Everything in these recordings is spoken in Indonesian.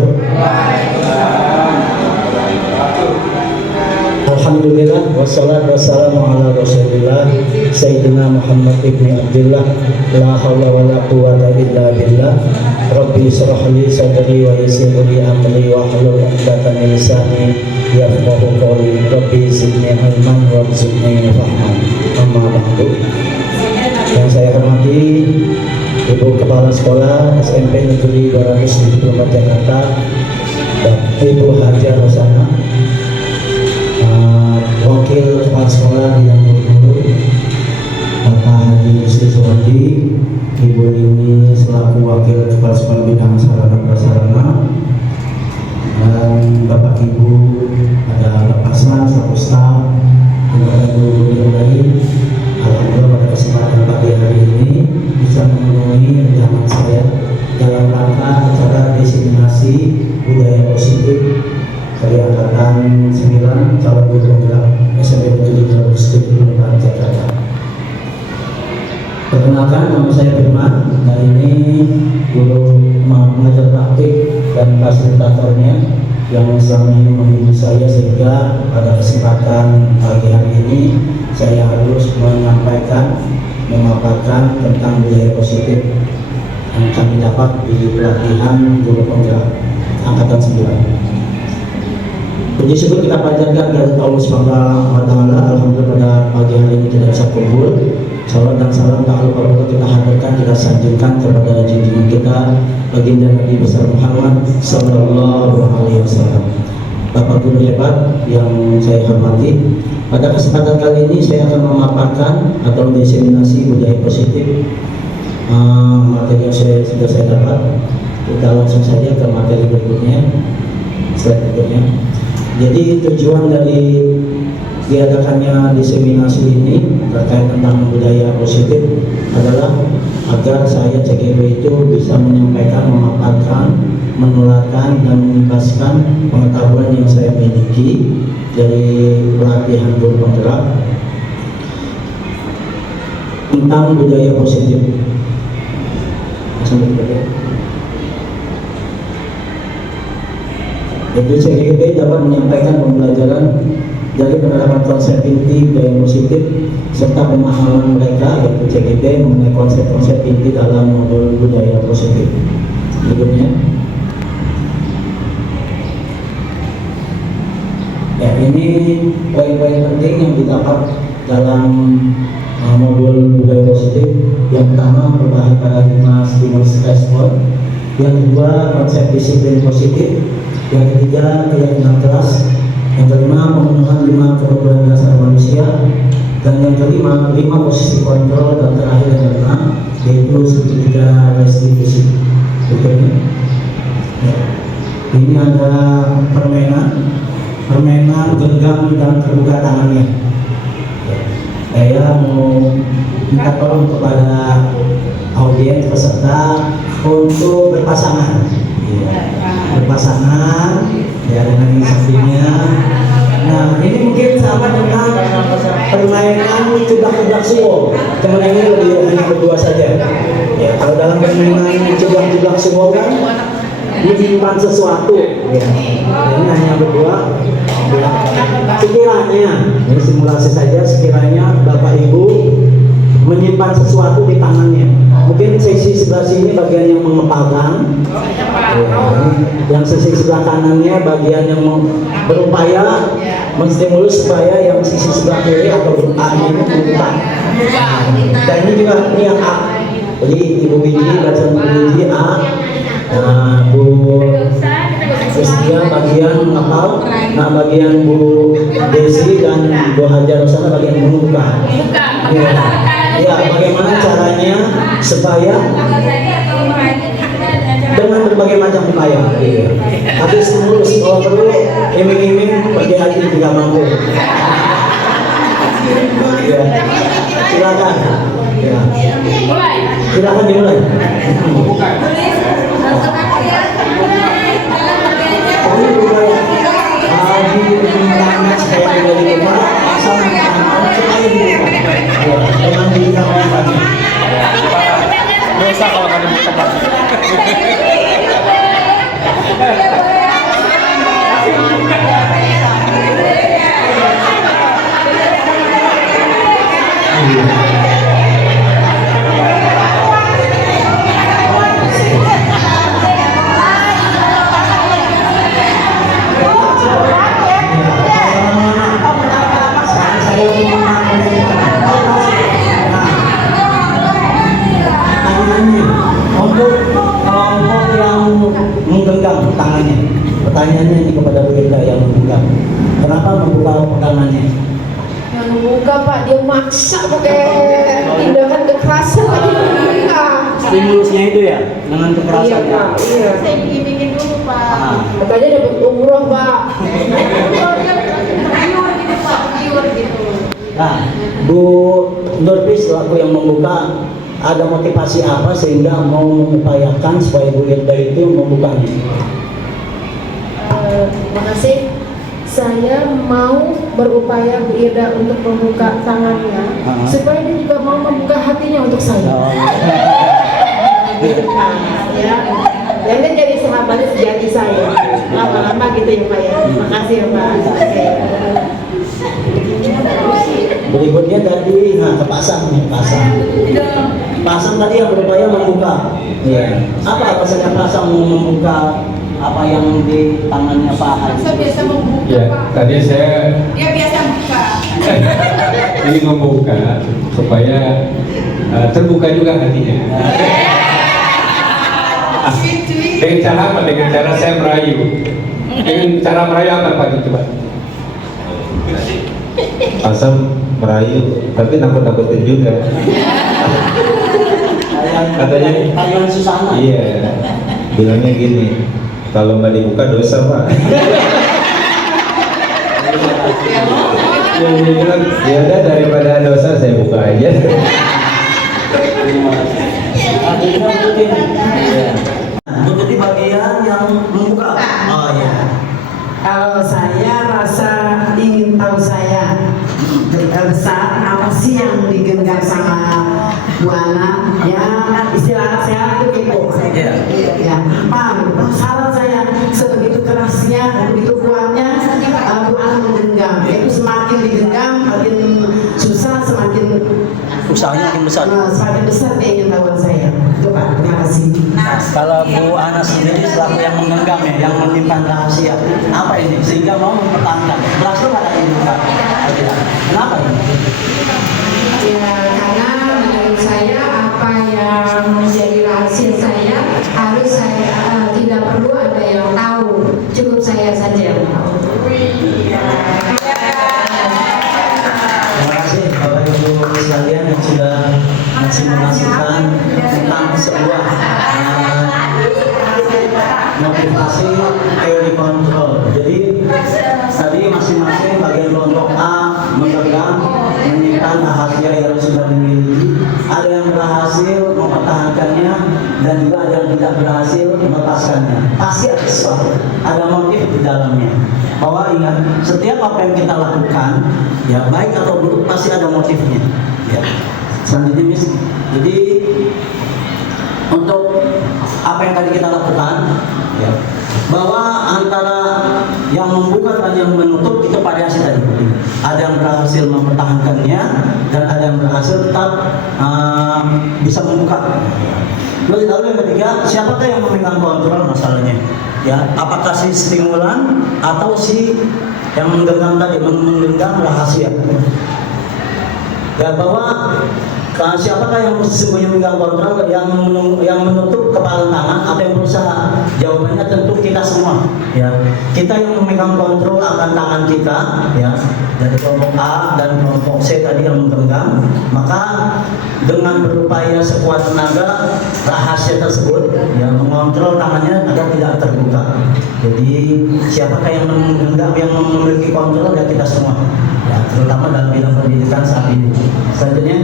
wabarakatuh. Alhamdulillah wassalatu wassalamu ala Rasulillah Sayyidina Muhammad ibn Abdullah la haula wala quwwata illa billah. Rabbi shrah li sadri wa yassir li amri wa hlul 'uqdatam min lisani yafqahu qawli. Rabbi zidni ilman warzuqni fahman. Amma ba'du. Yang saya hormati Ibu Kepala Sekolah SMP Negeri 274 Jakarta dan Ibu Haja Rosana, Wakil Kepala Sekolah Bidang Guru Bapak Haji Yusri Suwandi, Ibu Rini selaku Wakil Kepala Sekolah Bidang Sarana Prasarana, dan Bapak Ibu ada Bapak Hasan selaku staf dan Bapak Ibu yang lain. Alhamdulillah pada kesempatan pagi hari ini bisa memenuhi undangan saya dalam rangka acara diseminasi budaya positif dari angkatan 9 calon guru penggerak SMP Negeri 274 Jakarta. Perkenalkan, nama saya Firman dan ini guru mengajar praktik dan fasilitatornya yang selama ini membimbing saya, sehingga pada kesempatan pagi hari ini saya harus menyampaikan, memaparkan tentang budaya positif yang kami dapat di pelatihan guru penggerak angkatan 9. Puji syukur kita panjatkan kepada Allah Subhanahu wa Ta'ala. Alhamdulillah pada pagi hari ini tidak bisa kumpul. Salam dan salam tak lupa kita hadirkan, kita sanjungkan kepada junjungan kita baginda Nabi besar Muhammad Sallallahu Alaihi Wasallam. Bapak guru hebat yang saya hormati, pada kesempatan kali ini saya akan memaparkan atau diseminasi budaya positif. Materi yang sudah saya dapat, kita langsung saja ke materi berikutnya, slide berikutnya. Jadi tujuan dari diadakannya diseminasi ini terkait tentang budaya positif adalah agar saya CGP itu bisa menyampaikan, memaparkan, menularkan dan menjelaskan pengetahuan yang saya miliki dari pelatihan guru penggerak tentang budaya positif. Jadi CGP dapat menyampaikan pembelajaran dari penerapan konsep inti budaya positif serta pemahaman mereka, yaitu CGP mengenai konsep-konsep inti dalam modul budaya positif. Berikutnya, ya, ini poin-poin penting yang didapat dalam modul budaya positif. Yang pertama, perubahan paradigma stimulus respon. Yang kedua, konsep disiplin positif. Yang ketiga, keyakinan kelas. Yang kelima, pemenuhan 5 kebutuhan dasar manusia. Dan yang kelima, 5 posisi kontrol. Dan terakhir yang kelima, yaitu segitiga restitusi. Berikutnya, ya. Ini ada permainan genggam dan terbuka tangannya. Saya mau minta tolong kepada audiens peserta untuk berpasangan, berpasangan ya dengan yang sampingnya. Nah, ini mungkin sama dengan permainan jebak-jebak suwo. Cuman ini lebih hanya berdua saja. Ya, kalau dalam permainan jebak-jebak suwo kan menyimpan sesuatu. Ya. Ini hanya berdua. Sekiranya, ini simulasi saja, sekiranya Bapak Ibu menyimpan sesuatu di tangannya. Mungkin sisi sebelah sini bagian yang mengepalkan, yang sisi sebelah kanannya bagian yang berupaya menstimulus supaya yang sisi sebelah kiri atau A-nya ini membuka. Dan ini juga ini yang A. Jadi Ibu Wiji baca Ibu Wiji A. Nah, Bu Rizkia bagian mengepal. Nah, bagian Bu Desi dan Bu Haja Rosana bagian membuka. Ya, bagaimana caranya supaya dengan berbagai macam upaya. Tapi stimulus, kalau perlu iming-iming bagi hati juga mampu. Ya. Silakan. Ya. Silakan dimulai. Untuk kelompok yang menggenggam tangannya, pertanyaannya ini kepada Bu Irda yang membuka. Kenapa membuka pegangannya? Yang membuka Pak, dia maksa pakai tindakan kekerasan Pak, dia membuka. Stimulusnya itu ya, dengan kekerasan. Iya Pak, iya. Saya bikin dulu Pak. Katanya dapat umroh Pak. Ayur gitu Pak, ayur gitu. Nah, Bu Nurpis selaku yang membuka, ada motivasi apa sehingga mau mengupayakan supaya Bu Irda itu membukanya? Terima kasih. Saya mau berupaya Bu Irda untuk membuka tangannya, supaya dia juga mau membuka hatinya untuk saya. Ya, dan dia jadi sahabat sejati saya. Lama-lama gitu ya Pak ya. Makasih ya Pak. Berikutnya tadi, nah kepasang nih, pasang tadi yang berupaya membuka. Iya. Apa saja pasang membuka apa yang di tangannya Pak Haji? Saya biasa membuka Ya, Pak. tadi saya Dia biasa buka. ini membuka supaya terbuka juga hatinya. Dengan cara apa? Dengan cara saya merayu. Dengan cara merayu apa Pak? Coba. Pasang merayu, tapi nakut-nakutin juga. Katanya, Tayuan Susana. iya, bilangnya gini, kalau nggak dibuka dosa Pak. Ya, dia bilang, ya udah daripada dosa saya buka aja. Jadi bagian yang membuka. Oh ya. Kalau saya rasa ingin tahu saya besar apa sih yang digenggam sama Bu Ana, ya istilah saya itu kepo. Ya, Pak, saran saya sebegitu kerasnya, begitu kuatnya Bu Ana menggenggam. Itu semakin digenggam makin susah, semakin Usahanya makin besar. semakin besar keinginan saya. Itu Pak, terima kasih. Kalau Bu Ana sendiri selaku yang menggenggam ya, yang menyimpan rahasia, apa ini sehingga mau mempertahankan? Berhasil ada ini Pak? Kenapa ini? Ya, karena menurut saya apa yang menjadi rahasia saya harus saya tidak perlu ada yang tahu, cukup saya saja yang tahu. Terima kasih Bapak Ibu sekalian yang sudah mengasihkan tentang sebuah motivasi teori kontrol. Jadi tadi masing-masing bagian kelompok A memegang menyimpan rahasia yang sudah dimiliki. Ada yang berhasil mempertahankannya dan juga ada yang tidak berhasil melepaskannya. Pasti ada sesuatu, ada motif di dalamnya. Bahwa ingat, setiap apa yang kita lakukan, ya baik atau buruk pasti ada motifnya. Ya. Selanjutnya Miss, jadi untuk apa yang tadi kita lakukan, ya, bahwa antara yang membuka dan yang menutup itu variasi tadi. Ada yang berhasil mempertahankannya dan ada yang berhasil tetap bisa membuka. Lalu yang ketiga, siapakah yang memegang kontrol masalahnya? Ya, apakah si stimulan atau si yang menggenggam tadi, menggenggam rahasia? Ya, bahwa siapakah yang sesungguhnya memegang kontrol, yang menutup kepala tangan atau yang berusaha? Jawabannya tentu kita semua. Ya, kita yang memegang kontrol akan tangan kita, ya, dari kelompok A dan kelompok C tadi yang menggenggam. Maka dengan berupaya sekuat tenaga rahasia tersebut, ya, mengontrol tangannya agar tidak terbuka. Jadi siapakah yang menggenggam, yang memiliki kontrol, ya kita semua. Ya, terutama dalam bidang pendidikan saat ini. Selanjutnya,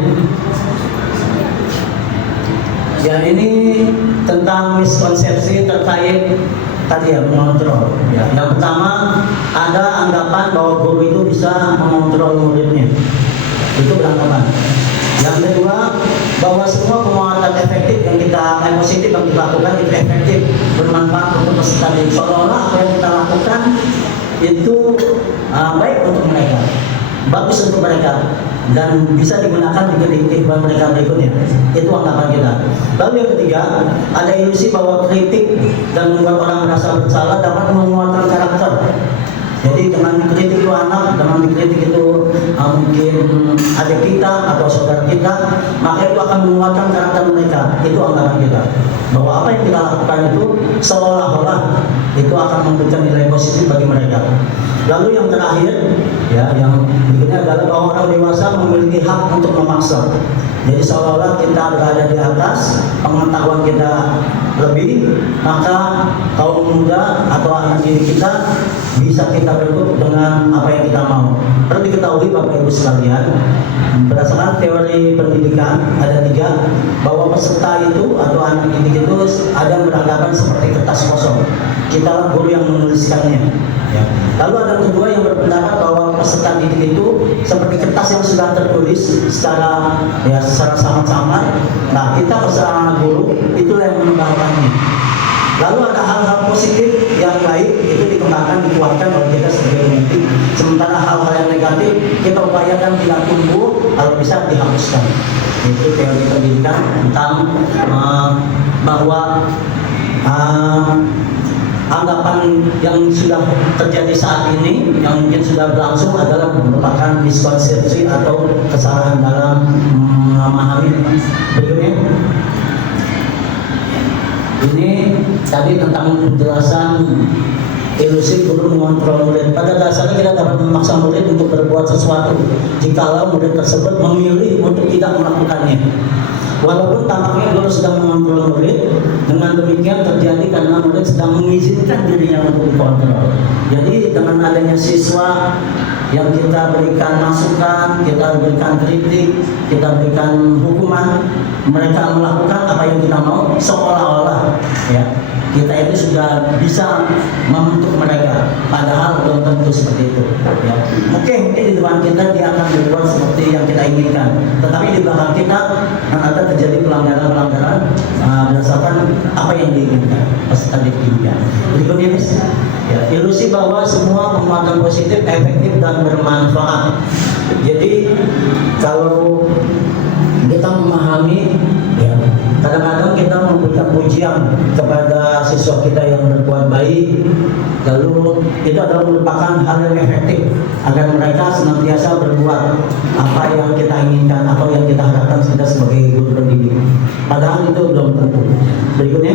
ya ini tentang miskonsepsi terkait tadi ya mengontrol. Ya, yang pertama ada anggapan bahwa guru itu bisa mengontrol muridnya. Itu beranggapan. Yang kedua, bahwa semua penguatan efektif yang kita positif yang kita lakukan itu efektif bermanfaat untuk peserta didik. Seolah-olah apa yang kita lakukan itu baik untuk mereka, bagus untuk mereka, dan bisa digunakan di kehidupan mereka berikutnya. Itu anggapan kita. Lalu yang ketiga, ada ilusi bahwa kritik dan membuat orang merasa bersalah dapat menguatkan karakter. Jadi dengan dikritik itu anak, dengan dikritik itu mungkin adik kita atau saudara kita, maka itu akan menguatkan karakter mereka. Itu anggapan kita, bahwa apa yang kita lakukan itu seolah-olah itu akan memberikan nilai positif bagi mereka. Lalu yang terakhir, ya, yang berikutnya adalah bahwa orang dewasa memiliki hak untuk memaksa. Jadi seolah-olah kita berada di atas, pengetahuan kita lebih, maka kaum muda atau anak didik kita bisa kita bentuk dengan apa yang kita mau. Perlu diketahui Bapak Ibu sekalian, berdasarkan teori pendidikan ada 3, bahwa peserta itu atau anak didik itu ada yang beranggapan seperti kertas kosong. Kita guru yang menuliskannya. Ya. Lalu ada kedua yang berpendapat bahwa peserta didik itu seperti kertas yang sudah tertulis secara samar-samar. Nah, kita peserta guru itulah yang mengembangkannya. Lalu ada hal-hal positif yang baik itu dikembangkan, dikuatkan oleh kita sebagai pemimpin. Sementara hal-hal yang negatif kita upayakan tidak tumbuh, kalau bisa dihapuskan. Itu teori pendidikan tentang bahwa anggapan yang sudah terjadi saat ini, yang mungkin sudah berlangsung adalah merupakan miskonsepsi atau kesalahan dalam memahami. Berikutnya, ini tadi tentang penjelasan ilusi guru mengontrol murid. Pada dasarnya kita dapat memaksa murid untuk berbuat sesuatu jikalau murid tersebut memilih untuk tidak melakukannya. Walaupun tampaknya guru sedang mengontrol murid, dengan demikian terjadi karena murid sedang mengizinkan dirinya untuk dikontrol. Jadi dengan adanya siswa yang kita berikan masukan, kita berikan kritik, kita berikan hukuman, mereka melakukan apa yang kita mau, seolah-olah ya kita itu sudah bisa membentuk mereka, padahal belum tentu seperti itu. Ya. Mungkin di depan kita dia akan berbuat seperti yang kita inginkan, tetapi di belakang kita akan terjadi pelanggaran-pelanggaran berdasarkan apa yang diinginkan, peserta diinginkan. Berikutnya, ya, ilusi bahwa semua penguatan positif efektif dan bermanfaat. Jadi kalau kita memahami, ya, kadang-kadang kita memberikan pujian kepada siswa kita yang berbuat baik, lalu itu adalah merupakan hal yang efektif agar mereka senantiasa berbuat apa yang kita inginkan atau yang kita harapkan kita sebagai guru pendidik. Padahal itu belum tentu. Berikutnya,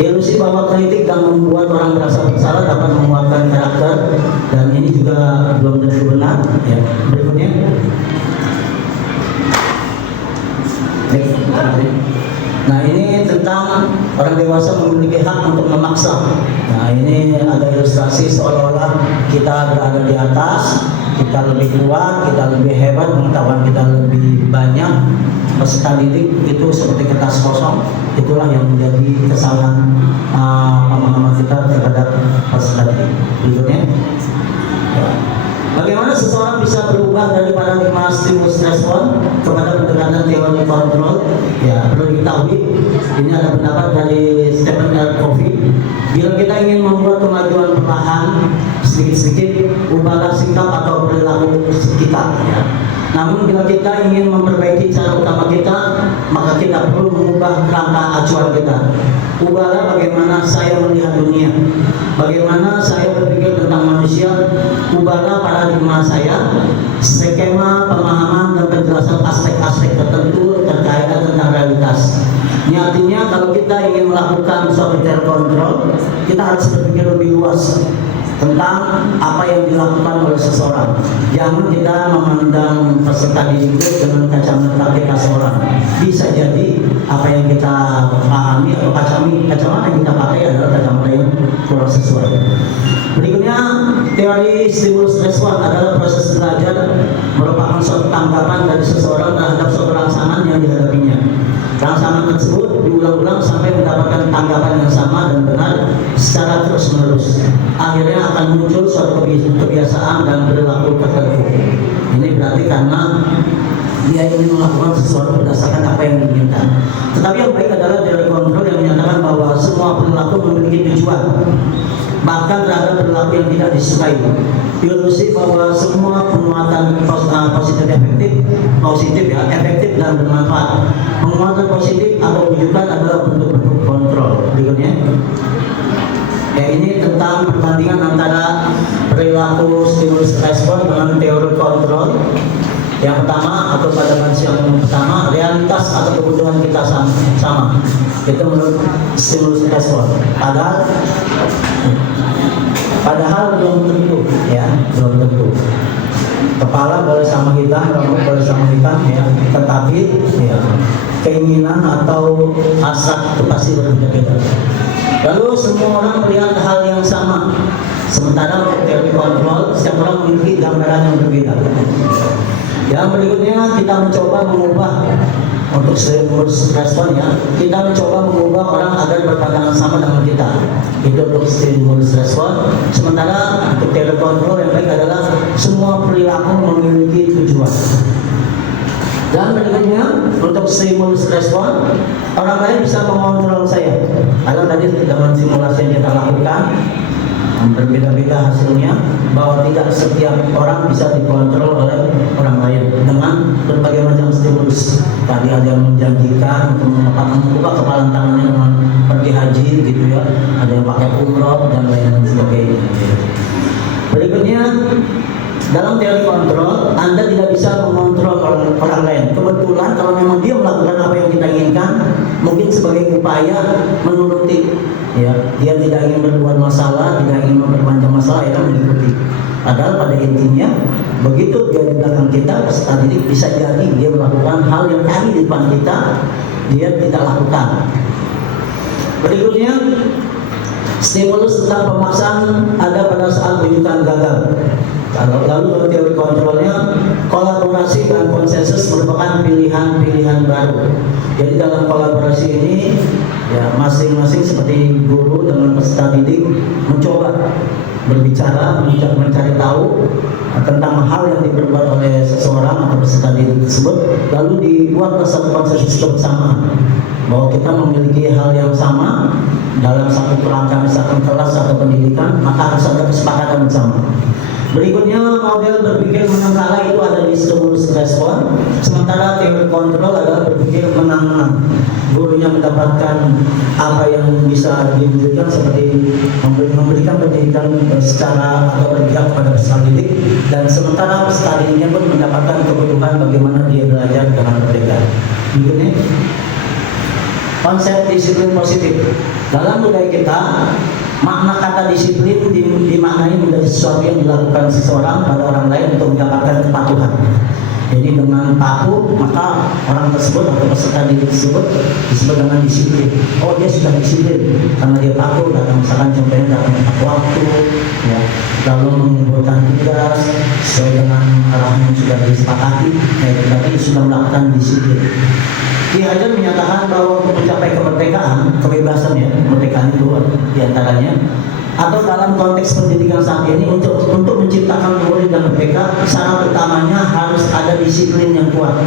ilusi bahwa kritik dan membuat orang merasa bersalah dapat menguatkan karakter, dan ini juga belum tentu benar. Ya. Berikutnya, nah ini tentang orang dewasa memiliki hak untuk memaksa. Nah ini ada ilustrasi seolah-olah kita berada di atas, kita lebih kuat, kita lebih hebat, pengetahuan kita lebih banyak. Peserta didik itu seperti kertas kosong. Itulah yang menjadi kesalahan pemahaman kita terhadap peserta didik. Berikutnya, bagaimana seseorang bisa berubah dari paradigma stimulus respon kepada pendekatan teori kontrol? Ya, perlu diketahui, ini ada pendapat dari Stephen R. Covey. Bila kita ingin membuat kemajuan perlahan, sedikit-sedikit, ubahlah sikap atau perilaku kita. Ya. Namun bila kita ingin memperbaiki cara utama kita, maka kita perlu mengubah kerangka acuan kita. Ubahlah bagaimana saya melihat dunia, bagaimana saya berpikir tentang manusia. Ubahlah paradigma saya, skema pemahaman dan penjelasan aspek-aspek tertentu terkait tentang realitas. Ini artinya kalau kita ingin melakukan suatu terkontrol, kita harus berpikir lebih luas tentang apa yang dilakukan oleh seseorang. Jangan kita memandang peserta didik dengan kacamata kita seorang. Bisa jadi apa yang kita pahami atau kacamata yang kita pakai adalah kacamata yang kurang sesuai. Berikutnya, teori stimulus respon adalah proses belajar, merupakan suatu tanggapan dari seseorang terhadap suatu rangsangan yang dihadapinya. Rangsangan tersebut diulang-ulang sampai mendapatkan tanggapan yang sama dan benar secara terus-menerus. Akhirnya akan muncul suatu kebiasaan dan perilaku tertentu. Ini berarti karena dia ingin melakukan sesuatu berdasarkan apa yang diinginkan. Tetapi yang baik adalah teori kontrol yang menyatakan bahwa memiliki tujuan, bahkan terhadap perilaku yang tidak disukai. Ilusi bahwa semua penguatan positif ya, efektif dan bermanfaat. Penguatan positif atau rujukan adalah bentuk-bentuk kontrol. Berikutnya. Ya, ini tentang perbandingan antara perilaku stimulus respon dengan teori kontrol. Yang pertama, atau pada manusia yang pertama, realitas atau kebutuhan kita sama. Itu menurut stimulus respon. Padahal belum tentu, ya, belum tentu. Kepala boleh sama hitam, rambut boleh sama hitam, ya, tetapi ya, keinginan atau hasrat itu pasti berbeda-beda. Lalu semua orang melihat hal yang sama, sementara untuk teori kontrol setiap orang memiliki gambaran yang berbeda. Yang berikutnya kita mencoba mengubah untuk stimulus respon ya, kita mencoba mengubah orang agar berpandangan sama dengan kita. Itu untuk stimulus respon. Sementara untuk teori kontrol yang baik adalah semua perilaku memiliki tujuan. Dan berikutnya untuk stimulus respon, orang lain bisa mengontrol saya. Kalau tadi dengan simulasi yang kita lakukan berbeda-beda hasilnya, bahwa tidak setiap orang bisa dikontrol oleh orang lain dengan berbagai macam stimulus. Tadi ada yang menjanjikan untuk membuka kepala tangannya dengan pergi haji gitu ya, ada yang pakai umroh dan lain sebagainya. Berikutnya, dalam teori kontrol, Anda tidak bisa mengontrol orang lain. Kebetulan kalau memang dia melakukan apa yang kita inginkan, mungkin sebagai upaya menuruti, ya, dia tidak ingin berbuat masalah, tidak ingin memperpanjang masalah, ya mengikuti. Padahal pada intinya, begitu dia di belakang kita, peserta didik bisa jadi dia melakukan hal yang tadi di depan kita, dia tidak lakukan. Berikutnya, stimulus tentang pemaksaan ada pada saat rujukan gagal. Lalu teori kontrolnya, kolaborasi dan konsensus merupakan pilihan-pilihan baru. Jadi dalam kolaborasi ini, ya masing-masing seperti guru dengan peserta didik mencoba berbicara, mencari tahu tentang hal yang diperbuat oleh seseorang atau peserta didik tersebut, lalu dibuatlah satu konsensus bersama bahwa kita memiliki hal yang sama dalam satu kerangka, misalkan kelas atau pendidikan, maka harus ada kesepakatan bersama. Berikutnya, model berpikir menang kalah itu ada di stimulus respon, sementara teori kontrol adalah berpikir menang-menang. Gurunya mendapatkan apa yang bisa diberikan, seperti memberikan pendidikan secara atau berpihak kepada peserta didik, dan sementara peserta didiknya pun mendapatkan kebutuhan bagaimana dia belajar dengan berbeda. Berikutnya, konsep disiplin positif. Dalam budaya kita, makna kata disiplin dimaknai menjadi sesuatu yang dilakukan seseorang pada orang lain untuk mendapatkan kepatuhan. Jadi dengan patuh, maka orang tersebut atau peserta didik tersebut disebut dengan disiplin. Oh, dia sudah disiplin karena dia patuh, datang misalkan contohnya datang tepat waktu, ya, lalu mengumpulkan tugas sesuai dengan arahan yang sudah disepakati, berarti sudah melakukan disiplin. Ki Hajar menyatakan bahwa untuk mencapai kemerdekaan, kebebasan ya, kemerdekaan itu diantaranya, atau dalam konteks pendidikan saat ini untuk menciptakan murid dan merdeka, syarat utamanya harus ada disiplin yang kuat.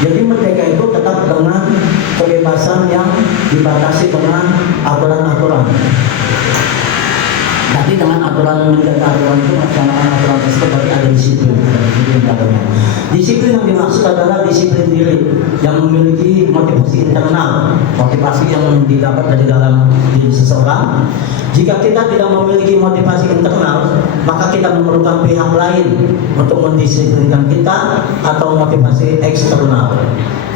Jadi merdeka itu tetap dengan kebebasan yang dibatasi dengan aturan-aturan. Tapi dengan aturan menjaga aturan itu, melaksanakan aturan tersebut berarti ada disiplin. Disiplin yang dimaksud adalah disiplin diri yang memiliki motivasi internal, motivasi yang didapat dari dalam diri seseorang. Jika kita tidak memiliki motivasi internal, maka kita memerlukan pihak lain untuk mendisiplinkan kita atau motivasi eksternal.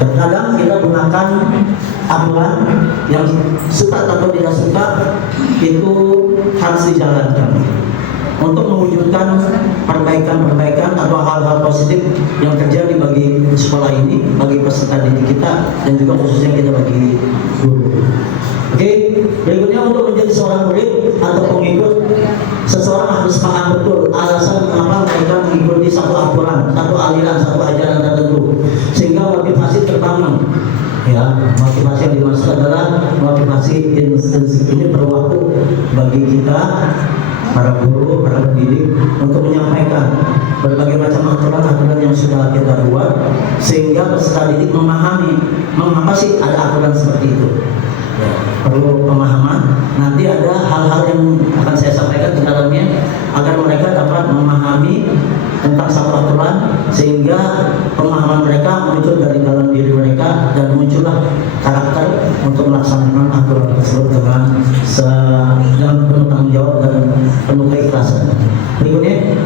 Terkadang kita gunakan aturan yang suka atau tidak suka itu harus dijalankan untuk mewujudkan perbaikan-perbaikan atau hal-hal positif yang terjadi bagi sekolah ini, bagi peserta didik kita, dan juga khususnya kita bagi guru. Oke, berikutnya untuk menjadi seorang murid atau pengikut, seseorang harus paham betul alasan mengapa mereka mengikuti satu aturan, satu aliran, satu ajaran tertentu, sehingga motivasi terbangun. Ya, motivasi yang dimaksud adalah motivasi intrinsik. Ini perlu waktu bagi kita, para guru, para pendidik, untuk menyampaikan berbagai macam aturan-aturan yang sudah kita buat, sehingga peserta didik memahami mengapa sih ada aturan seperti itu. Ya, perlu pemahaman. Nanti ada hal-hal yang akan saya sampaikan di dalamnya agar mereka dapat memahami tentang satu aturan sehingga pemahaman mereka muncul dari dalam diri mereka dan muncullah karakter untuk melaksanakan aturan tersebut dengan penuh tanggung jawab dan penuh keikhlasan. Berikutnya,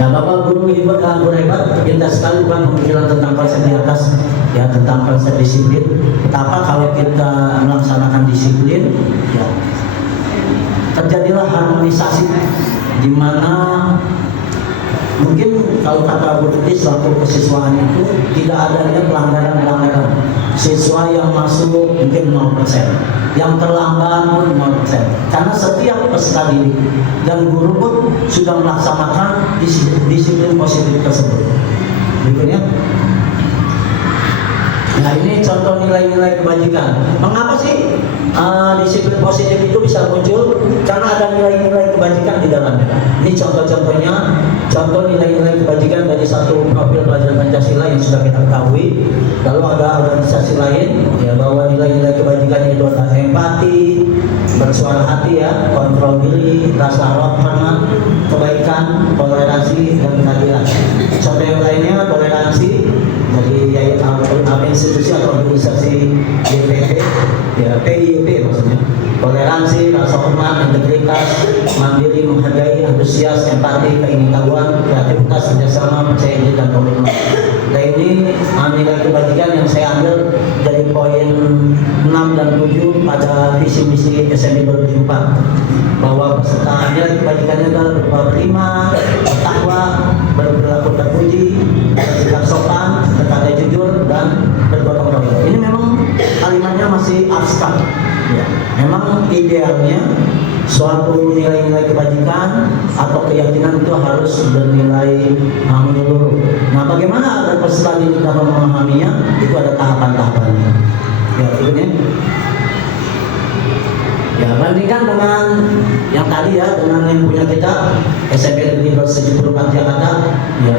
ya, Bapak Guru hebat, guru hebat, indah sekali bukan pemikiran tentang konsep di atas, ya, tentang konsep disiplin. Betapa kalau kita melaksanakan disiplin, ya, terjadilah harmonisasi di mana mungkin kalau kata Bu Tuti selaku kesiswaan itu tidak adanya pelanggaran-pelanggaran. Siswa yang masuk mungkin 0%, yang terlambat pun 0%. Karena setiap peserta didik dan guru pun sudah melaksanakan disiplin positif tersebut. Berikutnya. Nah, ini contoh nilai-nilai kebajikan. Mengapa sih disiplin positif itu bisa muncul? Karena ada nilai-nilai kebajikan di dalamnya. Ini contoh-contohnya, contoh nilai-nilai kebajikan dari satu profil pelajaran Pancasila yang sudah kita ketahui. Lalu ada organisasi lain, ya, bahwa nilai-nilai kebajikan itu ada empati, bersuara hati, ya, kontrol diri, rasa hormat, kebaikan, toleransi, dan keadilan. Contoh yang lainnya toleransi dari apa institusi atau organisasi YPP, ya, PIP maksudnya. Toleransi, rasa hormat, integritas, mandiri, menghargai, antusias, empati, keingintahuan, kreativitas, kerjasama, percaya diri, dan komitmen. Nah, ini nilai kebajikan yang saya ambil dari poin 6 dan 7 pada visi misi SMP 2004, bahwa peserta nilai kebajikannya adalah berupa beriman, bertakwa, berperilaku terpuji, bersikap sopan, berkata jujur, dan bergotong royong. Ini memang kalimatnya masih abstrak. Ya, memang idealnya suatu nilai-nilai kebajikan atau keyakinan itu harus bernilai menyeluruh. Nah, bagaimana agar peserta didik dapat memahaminya? Itu ada tahapan-tahapannya. Ya, berikutnya. Ya, bandingkan dengan yang tadi, ya, dengan yang punya kita SMP Negeri 74 Jakarta. Ya.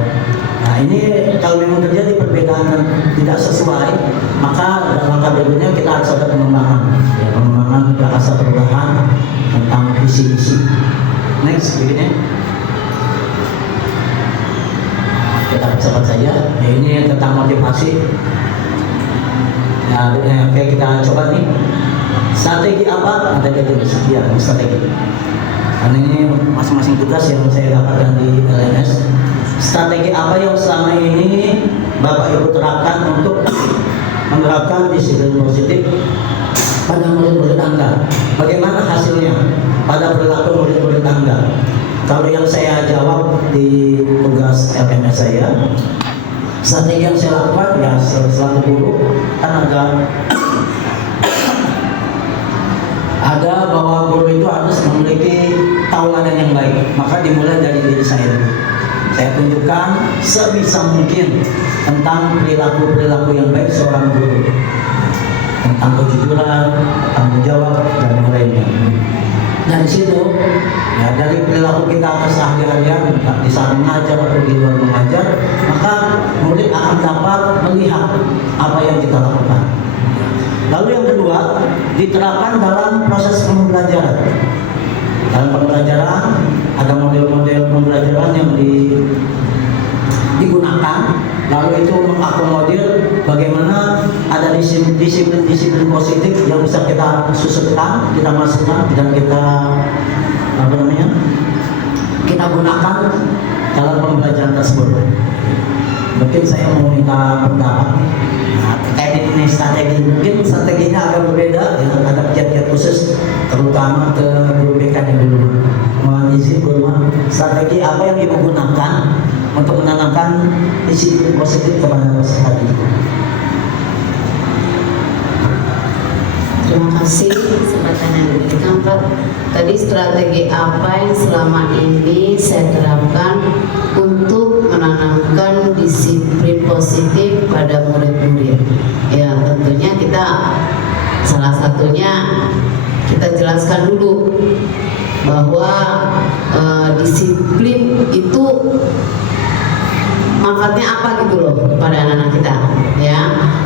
Nah, ini kalau memang terjadi perbedaan dan tidak sesuai, maka dalam langkah berikutnya kita harus ada pengembangan, ya, pengembangan bahasa perubahan tentang visi-visi. Next, begini. Kita cepat saja. Ya, ini tentang motivasi. Ya, oke, kita coba nih. Strategi apa? Ada definisi, ya, strategi. Karena ini masing-masing tugas yang saya dapatkan di LMS. Strategi apa yang selama ini Bapak Ibu terapkan untuk menerapkan disiplin positif pada murid-murid Anda? Bagaimana hasilnya pada perilaku murid-murid Anda? Kalau yang saya jawab di tugas LMS saya, strategi yang saya lakukan, ya, selaku guru kan ada bahwa guru itu harus memiliki tauladan yang baik. Maka dimulai dari diri saya dulu. Saya tunjukkan sebisa mungkin tentang perilaku-perilaku yang baik seorang guru, tentang kejujuran, tanggung jawab, dan yang lainnya. Dari situ, ya, dari perilaku kita keseharian di saat mengajar atau di luar mengajar, maka murid akan dapat melihat apa yang kita lakukan. Lalu yang kedua, diterapkan dalam proses pembelajaran. Dalam pembelajaran ada model-model pembelajaran yang digunakan, lalu itu mengakomodir bagaimana ada disiplin positif yang bisa kita susutkan, kita masukkan, dan kita kita gunakan dalam pembelajaran tersebut. Mungkin saya mau minta pendapat terkait ini strategi. Mungkin strateginya agak berbeda, ya, ada kiat-kiat khusus terutama ke guru BK yang dulu. Mohon izin guru, strategi apa yang Ibu gunakan untuk menanamkan disiplin positif kepada peserta didik? Terima kasih kesempatan yang diberikan, Pak. Tadi strategi apa yang selama ini saya terapkan untuk menanamkan disiplin positif pada murid-murid? Ya, tentunya kita salah satunya kita jelaskan dulu bahwa disiplin itu manfaatnya apa gitu loh kepada anak-anak kita ya.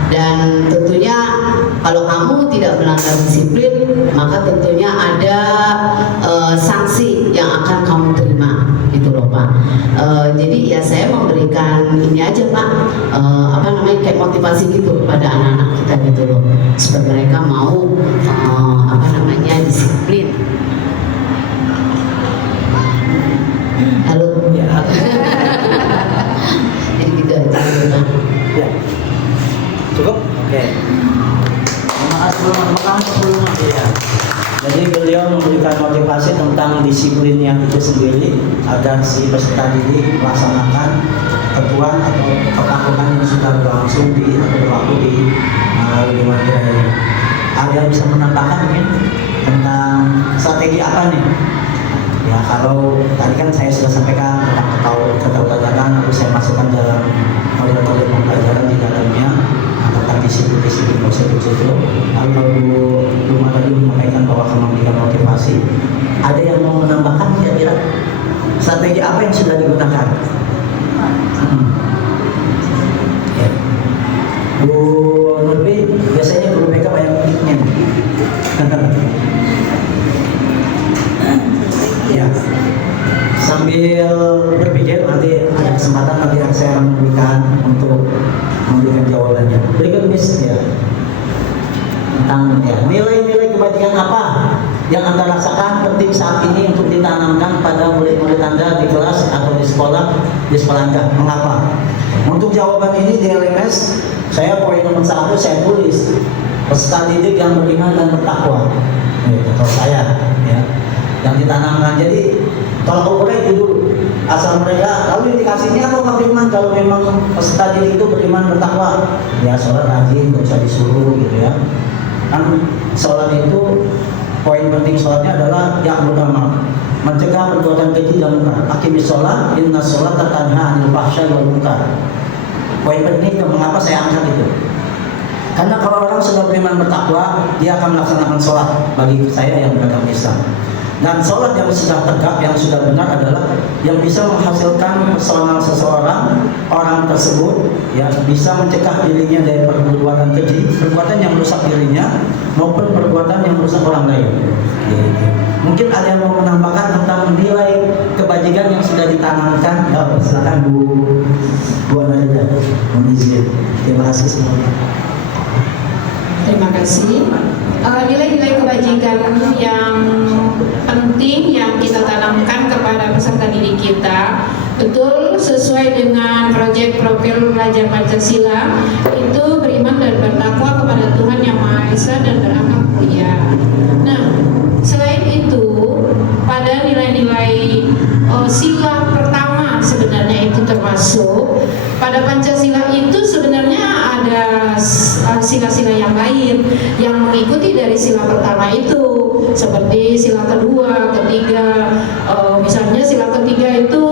Dan tentunya kalau kamu tidak melanggar disiplin, maka tentunya ada sanksi yang akan kamu terima gitu loh Pak. Jadi ya saya memberikan ini aja Pak, apa namanya, kayak motivasi gitu kepada anak-anak kita gitu loh, supaya mereka mau apa namanya, disiplin. Halo ya. Jadi gitu aja gitu Pak. Ya. Cukup? Oke. Terima kasih sebelumnya. Ya. Jadi beliau memberikan motivasi tentang disiplin yang itu sendiri agar si peserta didik melaksanakan ketentuan atau kepatuhan yang sudah berlangsung di atau berlaku di lingkungan kita. Ada yang bisa menambahkan mungkin tentang strategi apa nih? Ya kalau tadi kan saya sudah sampaikan tentang keterkaitan, lalu saya masukkan dalam model-model pembelajaran di dalamnya tentang disiplin prosedur itu. Lalu kalau belum tadi menyampaikan bahwa akan memberikan motivasi, ada yang mau menambahkan kira-kira strategi apa yang sudah digunakan? Ya. Bu Nurbi, biasanya guru BK banyak pikirnya. Ya, sambil berpikir nanti ada kesempatan nanti saya memberikan jawabannya. Berikut Miss ya, tentang ya, nilai-nilai kebajikan apa yang Anda rasakan penting saat ini untuk ditanamkan pada murid-murid Anda di kelas atau di sekolah Anda. Mengapa? Untuk jawaban ini di LMS saya poin nomor 1 saya tulis peserta didik yang beriman dan bertakwa. Kalau saya ya, yang ditanamkan. Jadi kalau ukur itu dulu asal mereka, lalu indikasinya apa beriman? Kalau memang peserta didik itu beriman bertakwa, ya sholat rajin, nggak usah disuruh gitu ya. Kan sholat itu poin penting sholatnya adalah yang utama mencegah perbuatan keji dan munkar. Aqimis sholat, inna sholata tanha 'anil fahsya'i wal munkar. Poin penting itu mengapa saya angkat itu? Karena kalau orang sudah beriman bertakwa, dia akan melaksanakan sholat bagi saya yang beragama Islam. Dan sholat yang sudah tegak, yang sudah benar adalah yang bisa menghasilkan personal seseorang, orang tersebut ya bisa mencegah dirinya dari perbuatan keji, perbuatan yang merusak dirinya maupun perbuatan yang merusak orang lain. Mungkin ada yang mau menambahkan tentang nilai kebajikan yang sudah ditanamkan? Ya, silakan Bu Anaja, mohon izin. Terima kasih semuanya. Terima kasih. Nilai-nilai kebajikan yang penting yang kita tanamkan kepada peserta didik kita betul sesuai dengan proyek profil pelajar Pancasila, itu beriman dan bertakwa kepada Tuhan Yang Maha Esa dan berakhlak mulia. Nah, selain itu pada nilai-nilai sila pertama sebenarnya itu termasuk pada Pancasila itu sebenarnya ada sila-sila yang lain yang mengikuti dari sila pertama itu, seperti sila kedua, ketiga, misalnya sila ketiga itu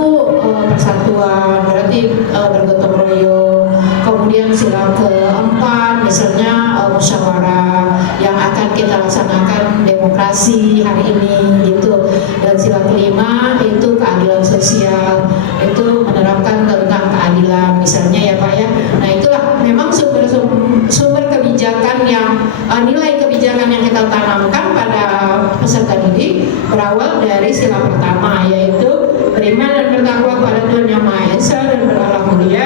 persatuan, berarti bergotong royong. Kemudian sila keempat misalnya musyawarah yang akan kita laksanakan demokrasi hari ini gitu. Dan sila kelima itu keadilan sosial, itu menerapkan tentang keadilan misalnya ya Pak ya. Nah itulah memang sumber kebijakan yang nilai kebijakan yang kita tanamkan pada peserta didik berawal dari sila pertama, yaitu beriman dan bertakwa kepada Tuhan Yang Maha Esa dan berakhlak mulia.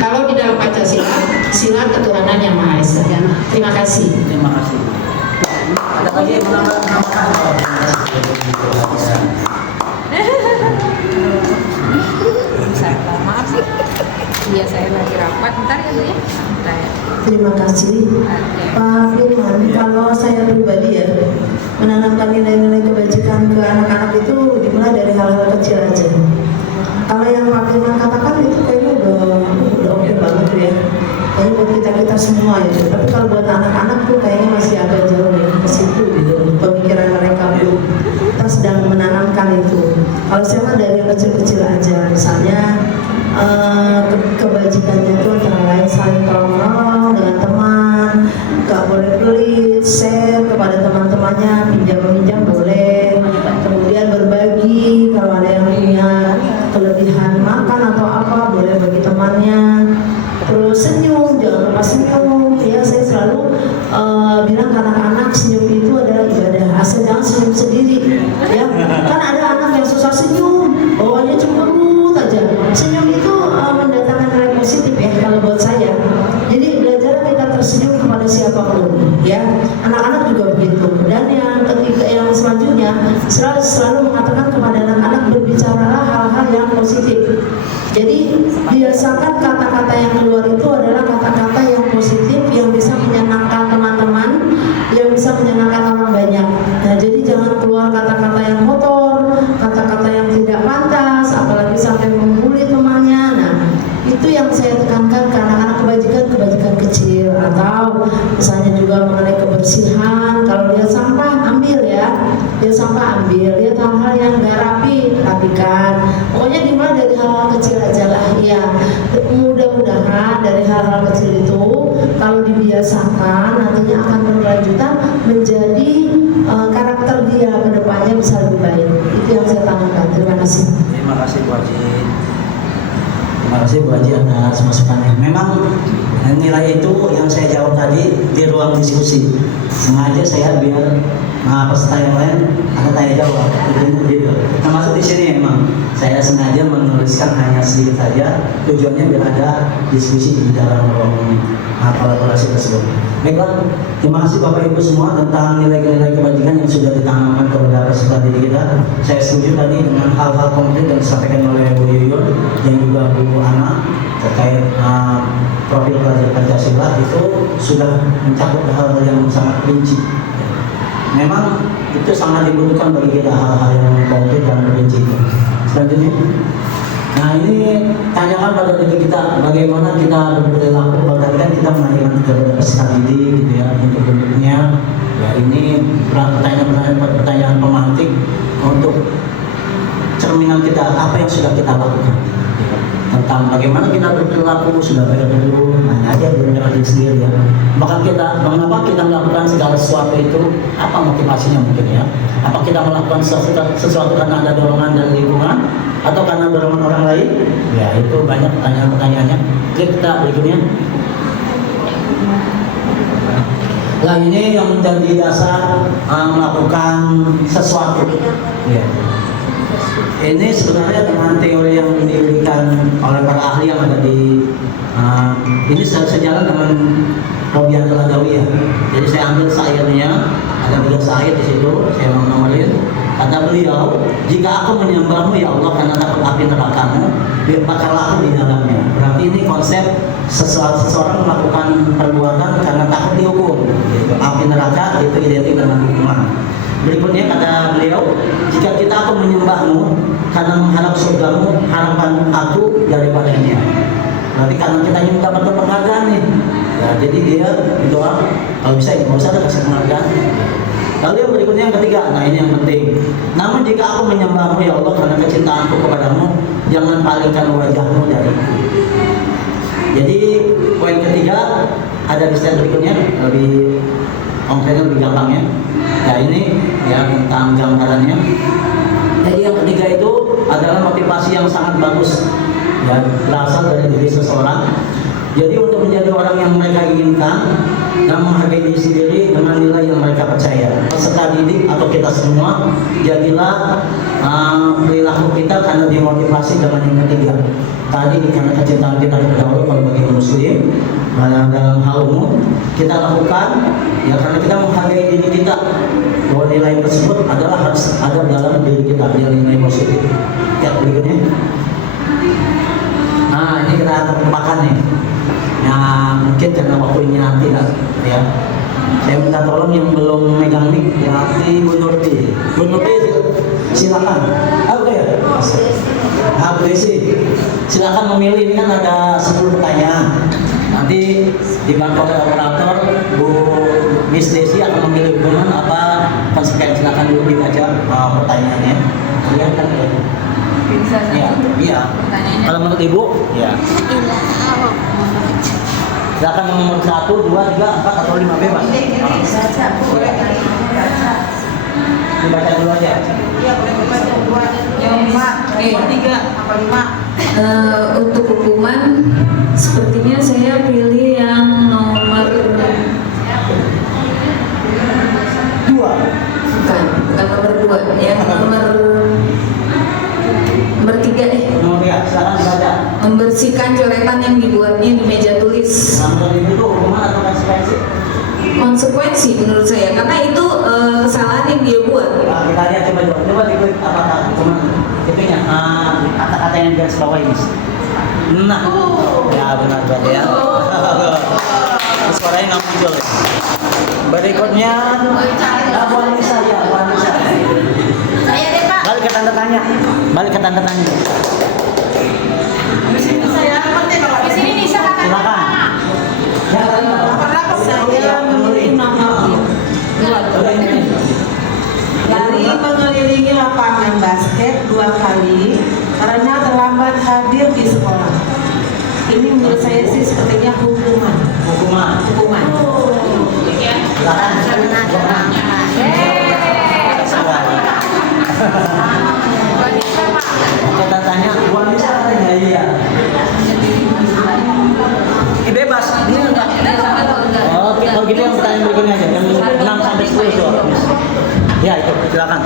Kalau di dalam Pancasila, sila ketuhanan Yang Maha Esa. Terima kasih. Terima kasih. Ada lagi yang menambahkan? Maaf sih. Iya, saya lagi rapat. Bentar ya Bu ya. Bentar ya. Terima kasih Pak Firman. Kalau saya pribadi ya, menanamkan nilai-nilai kebajikan ke anak-anak itu dimulai dari hal-hal kecil aja. Kalau yang Pak Firman katakan itu kayaknya udah oke banget ya. Kayaknya buat kita semua ya. Tapi kalau buat anak-anak tuh kayaknya masih agak jauh ya ke situ gitu. Pemikiran mereka belum. Kita sedang menanamkan itu. Kalau saya mah dari yang kecil-kecil aja, misalnya kebajikannya itu antara lain saling tolong dengan teman, gak boleh pelit, share kepada teman-temannya, pinjam-pinjam boleh, kemudian berbagi kalau ada yang punya kelebihan makan atau apa boleh bagi teman. senyum. Ya, saya selalu bilang ke anak-anak, senyum itu adalah ibadah. Asal jangan senyum sendiri. Ya, kan ada anak yang susah senyum, bawaannya cemberut aja. Senyum itu mendatangkan nilai positif ya kalau buat saya. Jadi belajar kita tersenyum kepada siapapun. Ya, anak-anak juga begitu. Dan yang ketiga, yang selanjutnya selalu mengatakan kepada anak-anak, berbicaralah hal-hal yang positif. Jadi biasakan kata-kata yang keluar itu adalah kata-kata yang positif, yang bisa menyenangkan teman-teman, yang bisa menyenangkan orang banyak. Nah, jadi jangan keluar kata-kata yang kotor, kata-kata yang tidak pantas, apalagi sampai membuli temannya. Nah, itu yang saya tekankan ke anak-anak, kebajikan kecil, atau misalnya juga mengenai kebersihan. Kalau lihat sampah, ambil ya. Lihat sampah, ambil. Lihat hal-hal yang nggak rapi, rapikan. Pokoknya dimulai dari hal-hal kecil aja lah. Ya, mudah-mudahan dari hal-hal kecil itu kalau dibiasakan nantinya akan berkelanjutan menjadi karakter dia ke depannya bisa lebih baik. Itu yang saya tanamkan. Terima kasih. Terima kasih Bu Haji. Terima kasih Bu Haji atas masukannya. Memang nilai itu yang saya jawab tadi di ruang diskusi. Sengaja saya biar peserta yang lain ada tanya jawab. Gitu. Termasuk di sini memang saya sengaja menuliskan hanya sedikit saja, tujuannya biar ada diskusi di dalam ruang kolaborasi tersebut. Baiklah, terima kasih Bapak Ibu semua tentang nilai-nilai kebajikan yang sudah ditanamkan kepada peserta didik kita. Saya setuju tadi dengan hal-hal konkret yang disampaikan oleh Bu Yuyun dan juga Bu Ana terkait profil pelajar Pancasila itu sudah mencakup hal yang sangat rinci. Memang itu sangat dibutuhkan bagi kita hal-hal yang konkret dan rinci. Selanjutnya, nah ini tanyakan pada diri kita bagaimana kita berperilaku, bagaimana kita menanyakan kepada peserta didik gitu ya, untuk bentuknya. Ya ini pertanyaan pemantik untuk cerminan kita, apa yang sudah kita lakukan tentang bagaimana kita berperilaku. Sudah dulu nanya aja diri sendiri ya, maka kita mengapa kita melakukan segala sesuatu itu, apa motivasinya mungkin ya, apa kita melakukan sesuatu karena ada dorongan dari lingkungan atau karena dorongan orang lain ya, itu banyak pertanyaan-pertanyaannya. Oke, kita berikutnya. Nah, ini yang menjadi dasar melakukan sesuatu ya. Ini sebenarnya dengan teori yang diberikan oleh para ahli yang ada di ini sejalan dengan Robian Al-Adawi ya. Jadi saya ambil syairnya, ada 3 syair di situ, saya mau nomorin. Kata beliau, jika aku menyembahmu ya Allah karena takut api nerakamu, bakarlah aku di dalamnya. Berarti ini konsep seseorang melakukan perbuatan karena takut dihukum. Gitu. Api neraka itu identik dengan hukuman. Berikutnya kata beliau, jika kita aku menyembahmu karena mengharap surgamu, harapan aku daripadanya. Berarti karena kita ingin mendapatkan penghargaan nih. Ya, jadi dia berdoa, kalau bisa nggak usah ada kasih penghargaan. Lalu yang berikutnya yang ketiga, nah ini yang penting. Namun jika aku menyembahmu ya Allah karena kecintaanku kepadamu, jangan palingkan wajahmu dariku. Jadi poin ketiga ada di slide berikutnya, lebih konkretnya, lebih gampangnya. Ya ini ya tentang gambarannya. Jadi yang ketiga itu adalah motivasi yang sangat bagus ya, berasal dari diri seseorang. Jadi untuk menjadi orang yang mereka inginkan dan menghargai diri sendiri dengan nilai yang mereka percaya. Peserta didik atau kita semua, jadilah perilaku kita karena dimotivasi dengan yang ketiga. Tadi karena kecintaan kita kepada Allah kalau bagi Muslim, dalam hal umum kita lakukan ya karena kita menghargai diri kita, bahwa nilai tersebut adalah harus ada dalam diri kita, nilai positif. Ya berikutnya. Nah ini kita terpakan nih. Nah mungkin karena waktunya nanti lah ya. Saya minta tolong yang belum megang mic ya, Bu Nurti. Bu Nurti silakan. Oke ya. Bu Desi, silakan memilih. Ini kan ada 10 pertanyaan. Nanti dibantu oleh operator, Bu Miss Desi akan memilih dengan apa konsekuensi. Silakan dulu dibaca pertanyaannya. Iya kan? Bisa Iya. Iya. Kalau menurut Ibu, ya. Silakan nomor 1, 2, 3, 4 atau 5 bebas. Dibaca dulu aja. Iya, boleh dibaca 2, yang 5, 3, apa 5? Untuk hukuman, sepertinya saya pilih yang yang nomor 3 deh. Nomor 3, silakan dibaca. Membersihkan coretan yang dibuatnya di meja tulis. Nomor itu hukuman atau konsekuensi? Konsekuensi menurut saya, karena itu kesalahan yang dia buat. Nah, kita lihat coba diklik apakah hukuman itunya kata-kata yang garis bawahi. Nah, ya benar berarti ya. Suaranya nggak muncul. Berikutnya, buat Nisa ya, buat Nisa. Saya deh Pak. Balik ke tanda tanya. Di sini Nisa kakak. Silakan. Ya, Saya memiliki nama dari mengelilingi lapangan basket 2 kali karena terlambat hadir di sekolah. Ini menurut saya sih sepertinya hukuman. Hukuman. Silakan. Kita tanya, buat Nisa katanya iya. Bebas. Oke, kalau gitu yang pertanyaan berikutnya aja, yang 6 sampai 10 itu. Ya itu, silakan.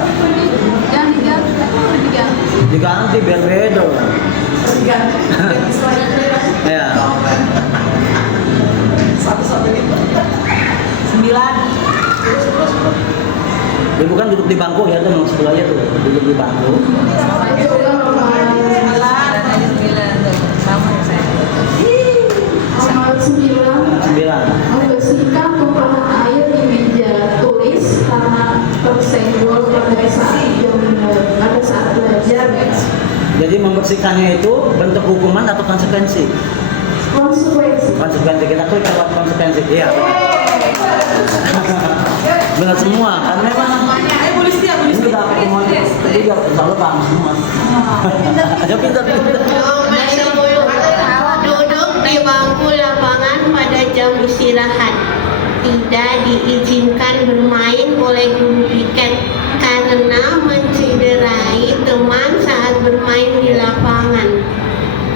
Diganti biar beda. Ya. 9. Ya bukan duduk di bangku ya, tuh nomor 10 aja tuh, duduk di bangku. Nomor 9. Membersihkan tumpahan air di meja tulis karena tersenggol pada saat belajar. Jadi membersihkannya itu bentuk hukuman atau konsekuensi? Konsekuensi, kita klik lewat konsekuensi. Iya. Benar semua, kan memang ini sudah pertemuan ketiga, insya Allah paham semua. Ayo pintar. Duduk di bangku lapangan pada jam istirahat. Tidak diizinkan bermain oleh guru piket karena mencederai teman saat bermain di lapangan.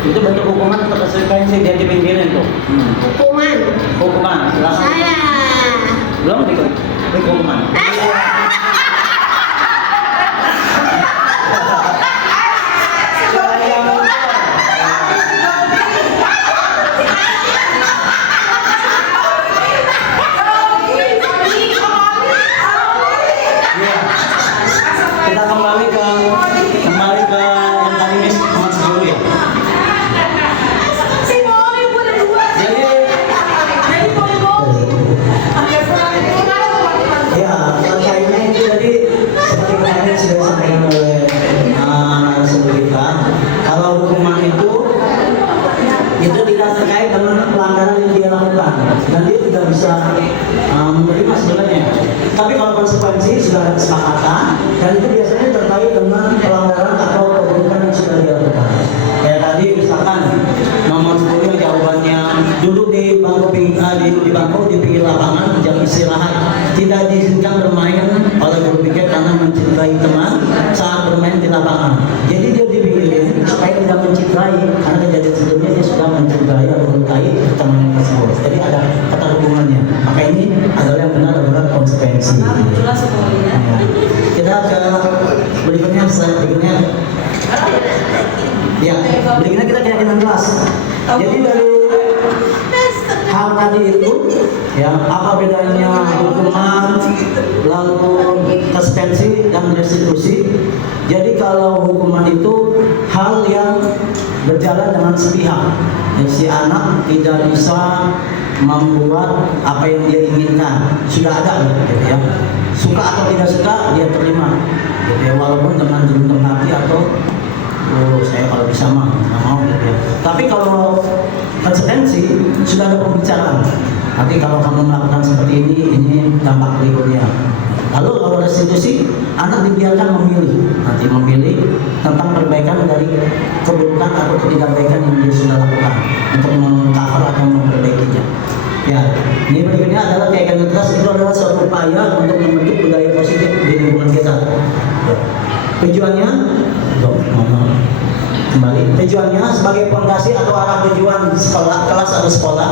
Itu bentuk hukuman atau konsekuensi dia dipinggirin tuh? Hukuman. Silakan. Salah. Belum diklik hukuman. Kita kembali ke yang tadi Miss nomor 10 ya. Ya, terkaitnya itu tadi seperti kemarin sudah disampaikan oleh narasumber kita, kalau hukuman itu tidak terkait dengan pelanggaran yang dia lakukan dan dia tidak bisa menerima sebenarnya. Tapi kalau konsekuensi sudah ada kesepakatan dan itu biasanya terkait dengan pelanggaran atau keburukan yang sudah dia lakukan. Kayak tadi misalkan nomor 10 yang jawabannya duduk di bangku di pinggir lapangan jam istirahat, tidak diizinkan bermain oleh guru piket karena mencintai teman saat bermain di lapangan. Jadi dia dipinggirin supaya tidak mencitrai karena kejadian sebelumnya dia sudah mencintai atau melukai teman tersebut. Jadi ada keterhubungannya. Maka ini adalah yang benar adalah konsekuensi. Ya. Kita ke berikutnya, Ya, berikutnya kita keyakinan kelas. Jadi dari hal tadi itu, ya apa bedanya hukuman, lalu konsekuensi dan restitusi. Jadi kalau hukuman itu hal yang berjalan dengan sepihak. Jadi si anak tidak bisa membuat apa yang dia inginkan, sudah ada gitu ya. Suka atau tidak suka dia terima, gitu ya, walaupun dengan jeruntung hati atau saya kalau bisa mah nggak mau gitu ya. Tapi kalau konsekuensi sudah ada pembicaraan. Nanti kalau kamu melakukan seperti ini dampak berikutnya. Lalu kalau restitusi, anak dibiarkan nanti memilih tentang perbaikan dari keburukan atau ketidakbaikan yang dia sudah lakukan untuk mengcover atau memperbaikinya. Ya, ini berikutnya adalah keyakinan kelas itu adalah suatu upaya untuk membentuk budaya positif di lingkungan kita. Ya. Tujuannya, kembali. Tujuannya sebagai fondasi atau arah tujuan sekolah, kelas atau sekolah.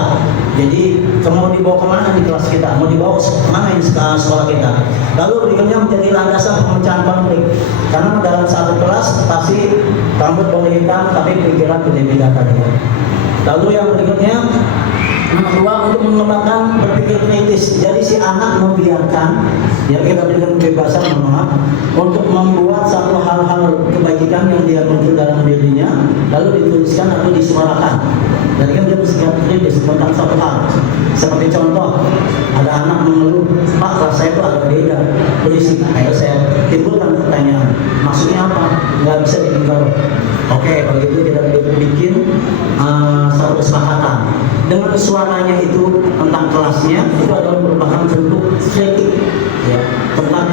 Jadi mau dibawa kemana di kelas kita, mau dibawa kemana ini sekolah kita. Lalu berikutnya menjadi landasan pemecahan konflik. Karena dalam satu kelas pasti rambut boleh hitam tapi pikiran berbeda tadi. Lalu yang berikutnya nomor 2 untuk mengembangkan berpikir kritis. Jadi si anak membiarkan, ya kita berikan kebebasan untuk membuat satu hal-hal kebajikan yang dia muncul dalam dirinya, lalu dituliskan atau disuarakan. Jadi kan dia bersikap kritis tentang satu hal. Seperti contoh, ada anak mengeluh, Pak kelas saya itu agak beda, berisik. Ayo saya timbulkan pertanyaan, maksudnya apa? Nggak bisa ditinggal. Oke, kalau itu kita bikin satu kesepakatan. Dengan suaranya itu tentang kelasnya itu adalah merupakan bentuk kritik, ya, tentang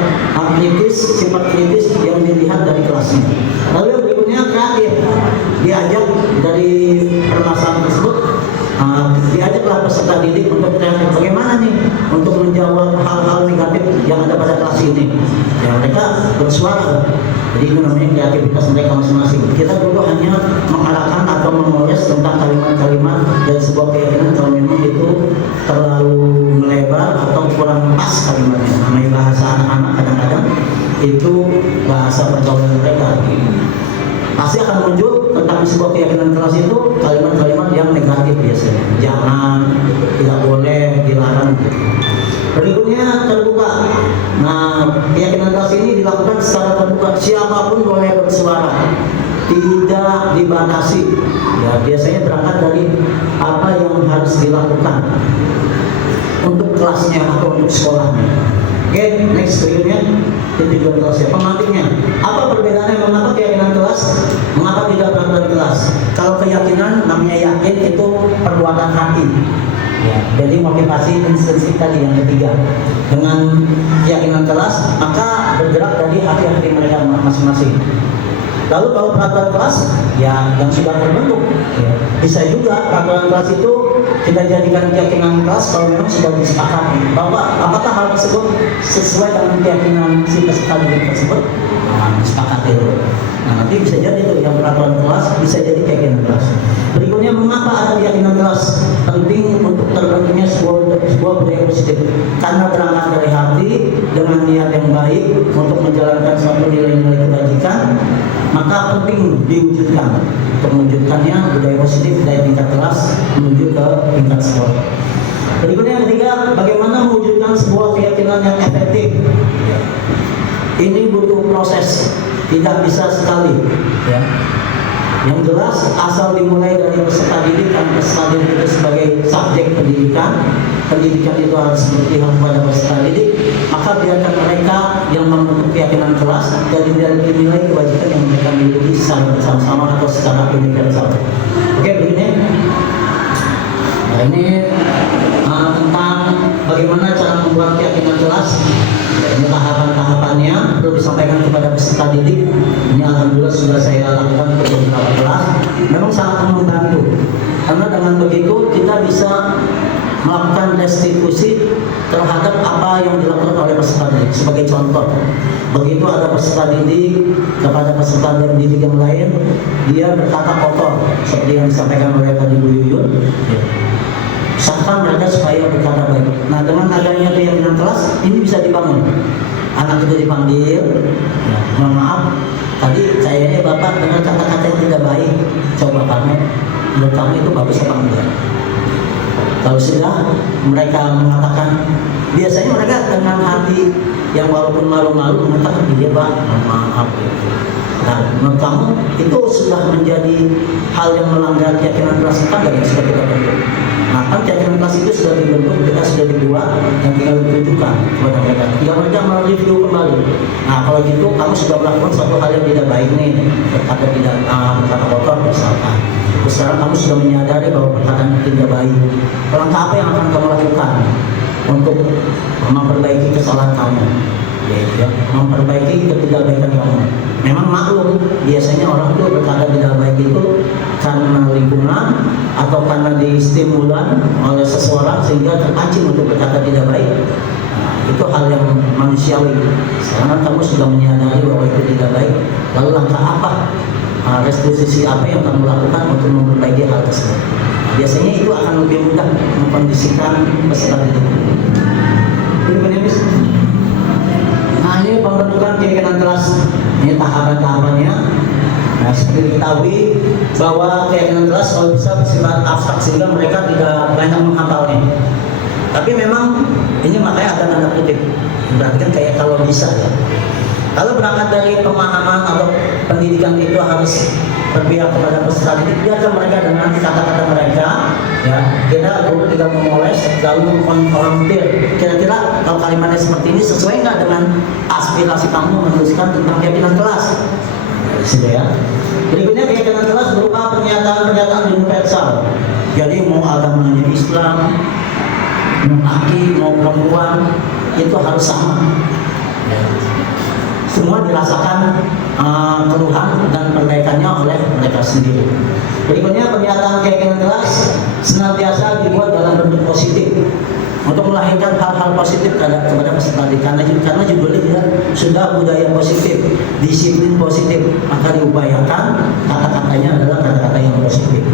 kritis, sifat kritis yang dilihat dari kelasnya. Lalu yang berikutnya kreatif, diajak dari permasalahan tersebut, diajaklah peserta didik untuk kreatif. Bagaimana nih untuk menjawab hal-hal negatif yang ada pada kelas ini? Ya mereka bersuara. Jadi itu namanya kreativitas mereka masing-masing. Kita dulu hanya mengarahkan atau memoles tentang kalimat-kalimat dan sebuah keyakinan kalau memang itu terlalu melebar atau kurang pas kalimatnya. Namanya bahasa anak-anak kadang-kadang itu bahasa pergaulan mereka. Pasti akan muncul tentang sebuah keyakinan kelas itu kalimat-kalimat yang negatif biasanya. Jangan, tidak boleh, dilarang. Berikutnya terbuka. Nah, keyakinan kelas ini dilakukan secara terbuka. Siapapun boleh bersuara, tidak dibatasi. Ya, biasanya berangkat dari apa yang harus dilakukan untuk kelasnya atau untuk sekolahnya. Oke, next berikutnya tujuan kelasnya, pemantiknya. Apa perbedaannya? Mengapa keyakinan kelas? Mengapa tidak peraturan kelas? Kalau keyakinan namanya yakin itu perbuatan hati. Ya, jadi motivasi instinktif tadi yang ketiga. Dengan keyakinan kelas, maka bergerak dari hati-hati mereka masing-masing. Lalu kalau peraturan kelas, ya yang sudah terbentuk, ya. Bisa juga peraturan kelas itu kita jadikan keyakinan kelas kalau memang sudah disepakati bahwa apakah hal tersebut sesuai dengan keyakinan si peserta didik tersebut, disepakati itu. Nah nanti bisa jadi itu yang peraturan kelas bisa jadi keyakinan kelas. Berikutnya mengapa ada keyakinan kelas? Penting untuk terbentuknya sebuah budaya positif karena berangkat dari hati dengan niat yang baik untuk menjalankan suatu nilai-nilai kebajikan, maka penting diwujudkan. Untuk mewujudkannya budaya positif dari tingkat kelas menuju ke tingkat sekolah. Berikutnya yang ketiga, bagaimana mewujudkan sebuah keyakinan yang efektif. Ini butuh proses, tidak bisa sekali. Ya. Yang jelas asal dimulai dari peserta didik, karena peserta didik itu sebagai subjek pendidikan. Pendidikan itu harus berpihak kepada peserta didik, maka biarkan mereka yang membentuk keyakinan kelas dari nilai kewajiban yang mereka miliki secara bersama-sama atau secara universal. Oke, begini. Nah, ini tentang bagaimana cara membuat keyakinan kelas. Ini tahapan-tahapannya perlu disampaikan kepada peserta didik. Ini alhamdulillah sudah saya lakukan untuk beberapa kelas. Memang sangat membantu karena dengan begitu kita bisa melakukan restitusi terhadap apa yang dilakukan oleh peserta didik. Sebagai contoh, begitu ada peserta didik kepada peserta didik yang lain, dia berkata kotor seperti yang disampaikan oleh tadi Bu Yuyun. Serta mereka supaya berkata baik. Nah, dengan adanya keyakinan kelas ini bisa dibangun. Anak itu dipanggil, ya, mohon maaf, tadi kayaknya Bapak dengar kata-kata yang tidak baik. Coba kamu, menurut kamu itu bagus apa enggak? Kalau sudah mereka mengatakan, biasanya mereka dengan hati yang walaupun malu-malu mengatakan, iya Pak, mohon maaf. Nah, menurut kamu itu sudah menjadi hal yang melanggar keyakinan kelas kita yang sudah kita bentuk. Nah, kan keyakinan kelas itu sudah dibentuk, kita sudah dibuat, yang tinggal ditunjukkan kepada mereka. Tinggal mereka mereview kembali. Nah, kalau gitu kamu sudah melakukan suatu hal yang tidak baik nih, berkata kotor misalkan. Terus sekarang kamu sudah menyadari bahwa perkataan itu tidak baik. Langkah apa yang akan kamu lakukan untuk memperbaiki kesalahan kamu? Ya, memperbaiki ketidakbaikan kamu. Memang maklum, biasanya orang itu berkata tidak baik itu karena lingkungan atau karena distimulan oleh seseorang sehingga terpancing untuk berkata tidak baik. Nah, itu hal yang manusiawi. Sekarang kamu sudah menyadari bahwa itu tidak baik, lalu langkah apa restitusi apa yang kamu lakukan untuk memperbaiki hal tersebut. Biasanya itu akan lebih mudah mengkondisikan peserta didik. Nah, ini pembentukan keyakinan kelas, ini tahapan-tahapannya. Nah, seperti diketahui bahwa keyakinan kelas kalau bisa bersifat abstrak sehingga mereka tidak banyak menghafalnya. Tapi memang ini makanya ada tanda kutip. Berarti kan kayak kalau bisa ya. Kalau berangkat dari pemahaman atau pendidikan itu harus berpihak kepada peserta didik, biarkan mereka dengan kata-kata mereka, ya. Kita guru tidak memoles, lalu mengkonfrontir. Kira-kira kalau kalimatnya seperti ini sesuai nggak dengan aspirasi kamu menuliskan tentang keyakinan kelas? Sudah ya. Berikutnya keyakinan kelas berupa pernyataan-pernyataan universal. Jadi mau agamanya Islam, mau laki, mau perempuan, itu harus sama. Ya. Semua dirasakan keluhan dan perbaikannya oleh mereka sendiri. Berikutnya pernyataan keyakinan kelas senantiasa dibuat dalam bentuk positif untuk melahirkan hal-hal positif kepada peserta didik. Karena judulnya juga sudah budaya positif, disiplin positif, maka diupayakan kata-katanya adalah kata-kata yang positif.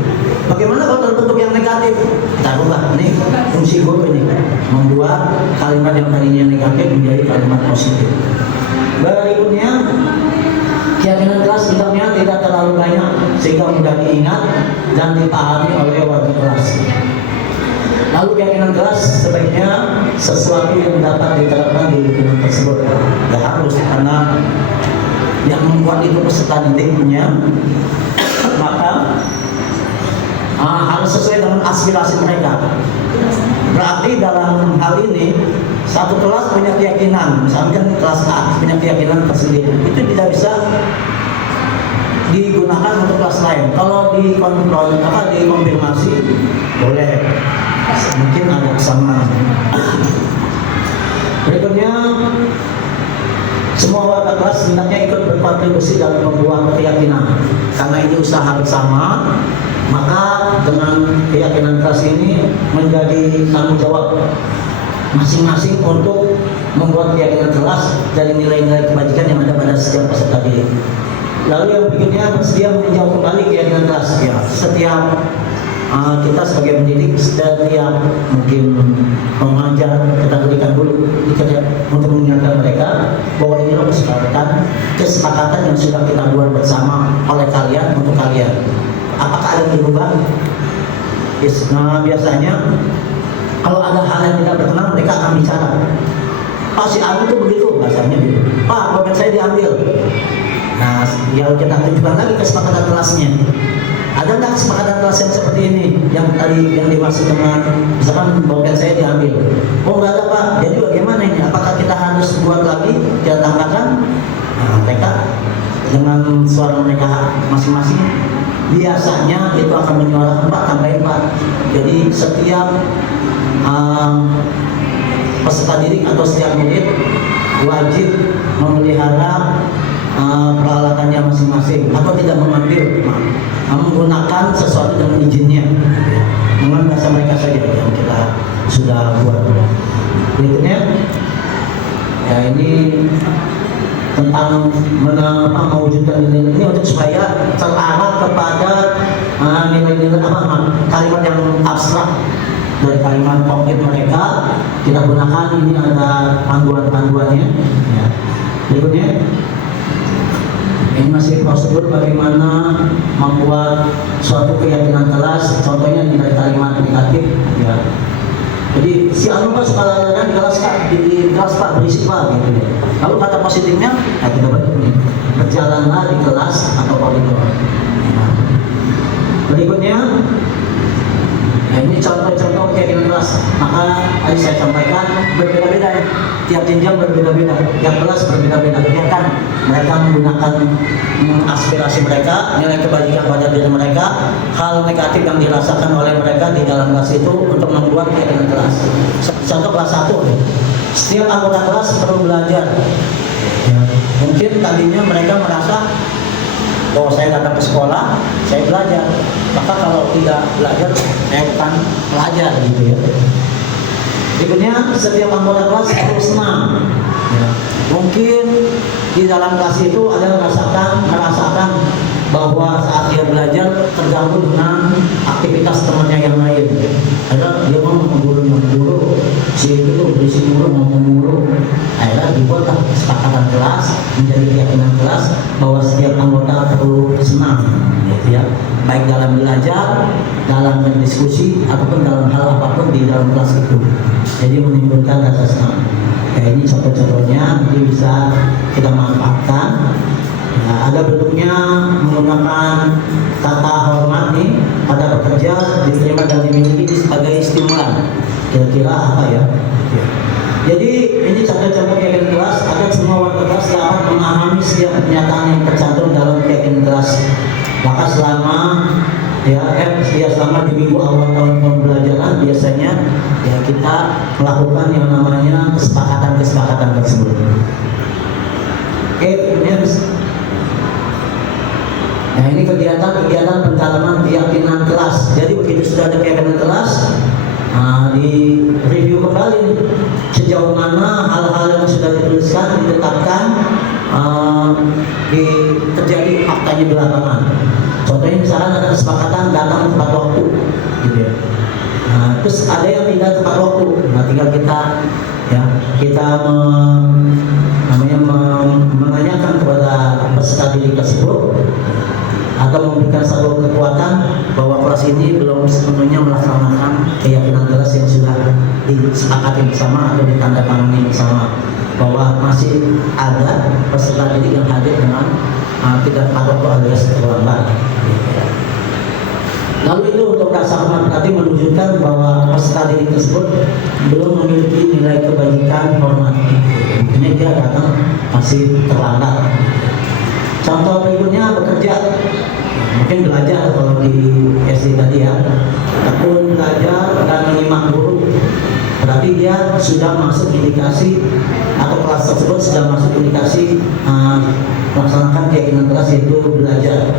Bagaimana kalau terbentuk yang negatif? Kita rubah nih fungsi guru ini, membuat kalimat yang tadinya negatif menjadi kalimat positif. Berikutnya, keyakinan kelas bentuknya tidak terlalu banyak sehingga mudah diingat dan dipahami oleh warga kelas. Lalu keyakinan kelas sebaiknya sesuatu yang dapat diterapkan di lingkungan tersebut. Ya harus, karena yang membuat itu peserta didiknya, maka harus sesuai dengan aspirasi mereka. Berarti dalam hal ini satu kelas punya keyakinan, misalkan kelas A punya keyakinan tersendiri, itu tidak bisa digunakan untuk kelas lain. Kalau dikonfirmasi boleh, mungkin ada kesamaan. Berikutnya, semua warga kelas hendaknya ikut berkontribusi dalam membuat keyakinan. Karena ini usaha bersama, maka dengan keyakinan kelas ini menjadi tanggung jawab masing-masing untuk membuat keyakinan kelas dari nilai-nilai kebajikan yang ada pada setiap peserta didik. Lalu yang berikutnya, bersedia meninjau kembali keyakinan kelas. Ya, setiap kita sebagai pendidik, setiap mungkin mengajar, kita berikan dulu untuk mengingatkan mereka bahwa ini loh kesepakatan yang sudah kita buat bersama oleh kalian untuk kalian. Apakah ada yang berubah? Yes. Nah, biasanya kalau ada hal yang tidak berkenan, mereka akan bicara. Pak, si Abu itu begitu, bahasanya gitu. Pak, dompet saya diambil. Nah, yang kita tunjukkan lagi kesepakatan kelasnya. Ada nggak kesepakatan kelas yang seperti ini? Yang tadi yang dimaksud dengan misalkan dompet saya diambil. Oh, nggak ada Pak. Jadi bagaimana ini? Apakah kita harus buat lagi? Kita tambahkan? Nah, mereka dengan suara mereka masing-masing, biasanya itu akan menyuarakan Pak, tambahin Pak. Jadi setiap peserta didik atau setiap murid wajib memelihara peralatannya masing-masing atau tidak mengambil, menggunakan sesuatu dengan izinnya dengan bahasa mereka saja yang kita sudah buat. Berikutnya, ya ini tentang mewujudkan nilai ini untuk supaya terarah kepada nilai-nilai kalimat yang abstrak. Dari kalimat konkret mereka kita gunakan, ini ada panduan-panduannya. Ya. Berikutnya, ini masih prosedur bagaimana membuat suatu keyakinan kelas. Contohnya dari kalimat negatif. Ya. Jadi si Anu Pak suka di kelas Pak berisik Pak gitu ya. Lalu kata positifnya, ya kita bentuk nih, berjalanlah di kelas atau koridor. Nah. Berikutnya, ya ini contoh-contoh keyakinan kelas. Maka tadi saya sampaikan berbeda-beda, tiap jenjang berbeda-beda, tiap kelas berbeda-beda. Biarkan mereka menggunakan aspirasi mereka, nilai kebajikan pada diri mereka, hal negatif yang dirasakan oleh mereka di dalam kelas itu untuk membuat keyakinan kelas. Contoh kelas 1, setiap anggota kelas perlu belajar. Ya. Mungkin tadinya mereka merasa bahwa saya datang ke sekolah, saya belajar. Maka kalau tidak belajar, saya bukan pelajar gitu ya. Berikutnya, setiap anggota kelas harus senang. Ya. Mungkin di dalam kelas itu ada merasakan bahwa saat dia belajar terganggu dengan aktivitas temannya yang lain. Akhirnya dia mau mengguru, si itu tuh berisi mulu, ngomong mulu. Akhirnya dibuatlah kesepakatan kelas, menjadi keyakinan kelas bahwa setiap anggota perlu senang, gitu ya. Baik dalam belajar, dalam berdiskusi, ataupun dalam hal apapun di dalam kelas itu. Jadi menimbulkan rasa senang. Kayak ini contoh-contohnya nanti bisa kita manfaatkan. Nah, ada bentuknya menggunakan kata hormat nih pada pekerja, diterima dan dimiliki sebagai stimulan. Kira-kira apa ya? Jadi ini contoh-contoh keyakinan kelas agar semua warga kelas dapat memahami setiap pernyataan yang tercantum dalam keyakinan kelas. Maka selama selama di minggu awal tahun pembelajaran biasanya ya kita melakukan yang namanya kesepakatan tersebut. Oke, kemudian nah ini kegiatan pendalaman keyakinan kelas. Jadi begitu sudah ada keyakinan kelas, di review kembali sejauh mana hal-hal yang sudah dituliskan ditetapkan terjadi faktanya di lapangan. Contohnya misalkan ada kesepakatan datang tepat waktu, gitu ya. Nah, terus ada yang tidak tepat waktu. Nah, tinggal kita menanyakan kepada peserta didik tersebut atau memberikan satu kekuatan bahwa kelas ini belum sepenuhnya melaksanakan keyakinan kelas yang sudah disepakati bersama atau ditandatangani bersama, bahwa masih ada peserta didik yang hadir dengan tidak tepat waktu alias terlambat. Lalu itu untuk rasa hormat berarti menunjukkan bahwa peserta didik tersebut belum memiliki nilai kebajikan hormat. Ini dia datang masih terlambat. Contoh berikutnya bekerja, mungkin belajar kalau di SD tadi ya, tekun belajar dan menyimak guru. Berarti dia sudah masuk indikasi atau kelas tersebut sudah masuk indikasi melaksanakan keyakinan kelas yaitu belajar.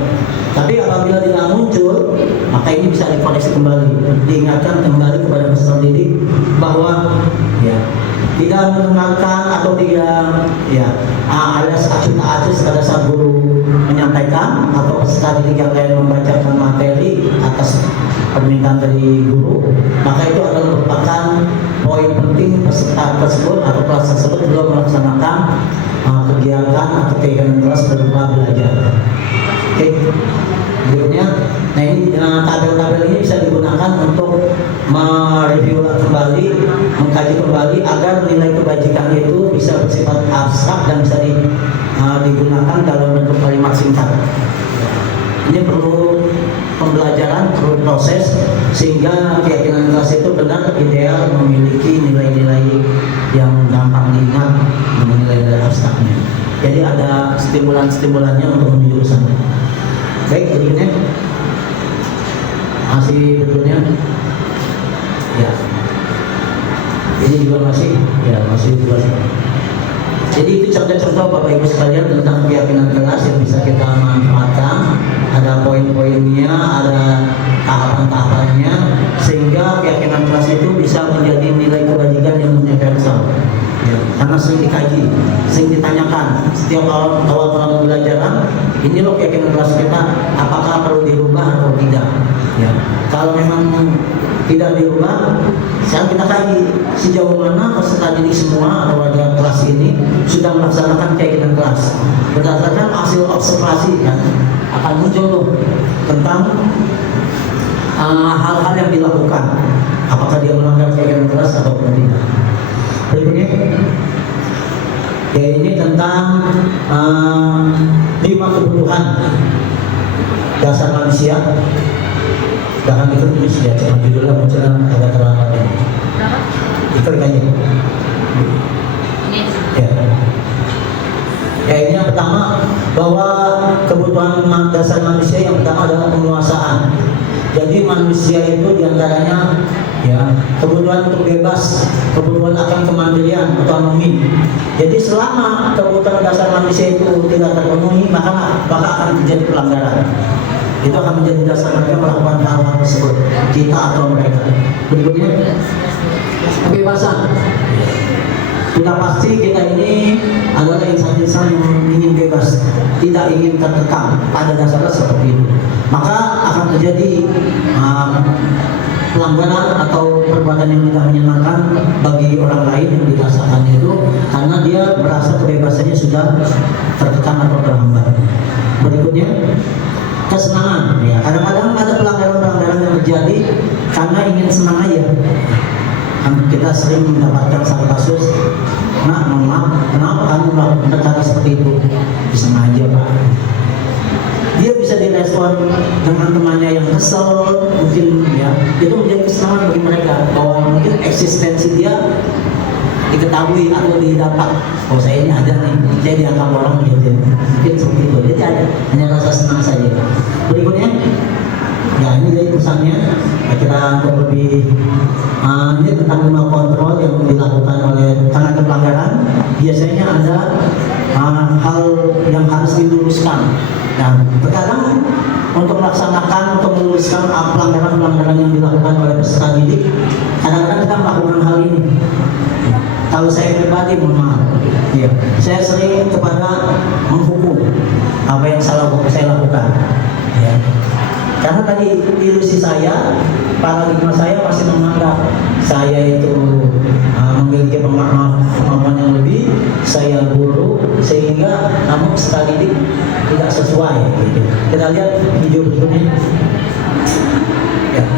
Tapi apabila tidak muncul, maka ini bisa dikoreksi kembali, diingatkan kembali kepada peserta didik bahwa tidak mendengarkan atau tidak alias acuh tak acuh pada saat guru menyampaikan atau peserta didik yang lain membacakan materi atas permintaan dari guru, maka itu adalah merupakan poin penting peserta tersebut atau kelas tersebut belum melaksanakan kegiatan atau kegiatan kelas berupa belajar. Oke, berikutnya, nah ini tabel-tabel ini bisa digunakan untuk mereview kembali, mengkaji kembali agar nilai kebajikan itu bisa bersifat abstrak dan bisa digunakan dalam bentuk kalimat singkat. Ini perlu pembelajaran, perlu proses sehingga keyakinan kelas itu benar ideal memiliki nilai-nilai yang gampang diingat dengan nilai-nilai abstraknya. Jadi ada stimulan-stimulannya untuk menuju ke sana. Baik, berikutnya berikutnya ya, ini juga masih juga. Jadi itu contoh-contoh Bapak Ibu sekalian tentang keyakinan kelas yang bisa kita manfaatkan. Ada poin-poinnya, ada tahapan-tahapannya, sehingga keyakinan kelas itu bisa menjadi nilai kebajikan yang universal. Ya, karena sering dikaji, sering ditanyakan setiap awal pembelajaran, ini loh keyakinan kelas kita, apakah perlu dirubah atau tidak? Ya, kalau memang tidak dirubah, sekarang kita kaji sejauh mana peserta didik semua atau warga kelas ini sudah melaksanakan keyakinan kelas. Berdasarkan hasil observasi kan akan muncul tuh tentang hal-hal yang dilakukan, apakah dia melanggar keyakinan kelas atau tidak. Berikutnya, ya ini tentang 5 kebutuhan dasar manusia. Jangan ikut tulis ya, cuma judulnya munculnya agak terlambat ya. Ikut aja. Ya ini yang pertama, bahwa kebutuhan dasar manusia yang pertama adalah penguasaan. Jadi manusia itu diantaranya kebutuhan untuk bebas, kebutuhan akan kemandirian, otonomi. Jadi selama kebutuhan dasar manusia itu tidak terpenuhi, maka akan terjadi pelanggaran. Itu akan menjadi dasar mereka melakukan hal-hal tersebut, kita atau mereka. Berikutnya, kebebasan. Sudah pasti kita ini adalah insan-insan yang ingin bebas, tidak ingin terkekang. Pada dasarnya seperti itu. Maka akan terjadi pelanggaran atau perbuatan yang tidak menyenangkan bagi orang lain yang dirasakannya itu, karena dia merasa kebebasannya sudah terkekang atau terhambat. Berikutnya, kesenangan. Ya, kadang-kadang ada pelanggaran-pelanggaran yang terjadi karena ingin senang aja. Kita sering mendapatkan satu kasus, nah mohon maaf, kenapa kamu melakukan cara seperti itu? Sengaja Pak. Dia bisa direspon dengan temannya yang kesel, mungkin ya, itu menjadi kesenangan bagi mereka bahwa mungkin eksistensi dia diketahui atau didapat. Oh saya ini ada nih, saya dianggap orang gitu, mungkin seperti itu. Jadi ada hanya rasa senang saja. Berikutnya, ya ini dari pesannya. Kira untuk lebih ini tentang manual kontrol yang dilakukan oleh karena ada pelanggaran. Biasanya ada hal yang harus diluruskan. Dan terkadang untuk melaksanakan atau meluruskan pelanggaran-pelanggaran yang dilakukan oleh peserta didik, kadang-kadang kita melakukan hal ini. Kalau saya pribadi, mohon maaf, ya, saya sering kepada menghukum apa yang saya lakukan. Ya. Karena tadi ilusi saya, paradigma saya masih menganggap saya itu memiliki kemampuan yang lebih, saya guru, sehingga namun peserta didik tidak sesuai. Gitu. Kita lihat video berikutnya. Ya.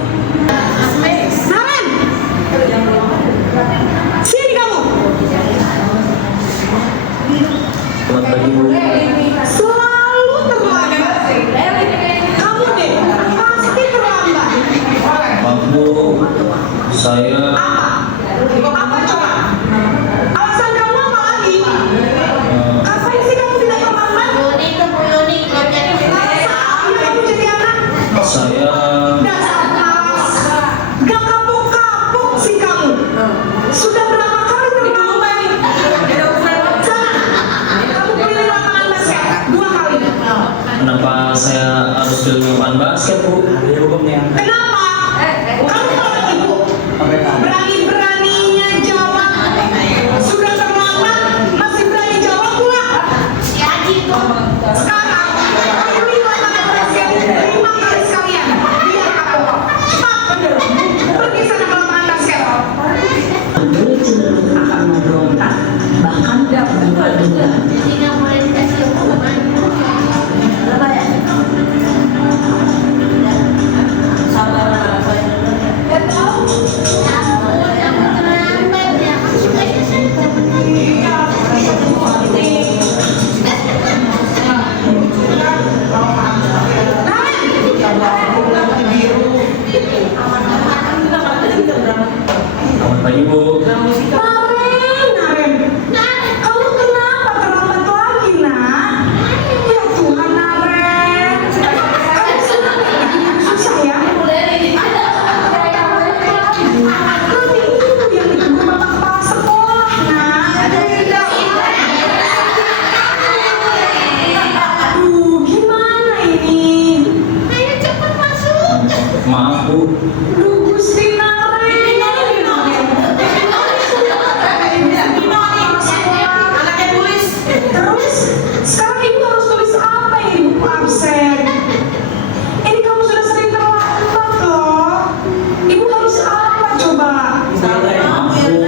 Sini kamu. Selamat pagi Bu. Selalu terlambat. Kamu deh pasti terlambat. Maaf Bu, saya Apa coba? Alasan kamu apa lagi? Ngapain sih kamu tidak terlambat? Kamu jadi anak? saya Dasar kelas. Gak kapok-kapok sih kamu. Sudah berapa kali terlambat? Sana, kamu pilih lapangan basket 2 kali. kenapa saya harus pilih lapangan basket Bu? Kenapa? Kamu kalau ibu berani-beraninya jawab. Sudah terlambat, masih berani jawab pula. Sekarang, kamu pilih lapangan basket 5 kali sekalian. Biar kapok. Cepat, pergi sana ke lapangan basket. Android cenderung akan memberontak, bahkan berduga-duga. Selamat pagi Bu. Naren, kamu kenapa terlambat lagi, nak? Ya Tuhan, Naren. Kamu susah ya? Nanti itu yang ditunggu bapak kepala sekolah, nak. Aduh, gimana ini? Maaf Bu. Aduh, Gusti Naren. Terus, sekarang ibu harus tulis apa yang ibu absen? Ini kamu sudah sering terlambat loh. Ibu harus apa coba? Maaf Bu.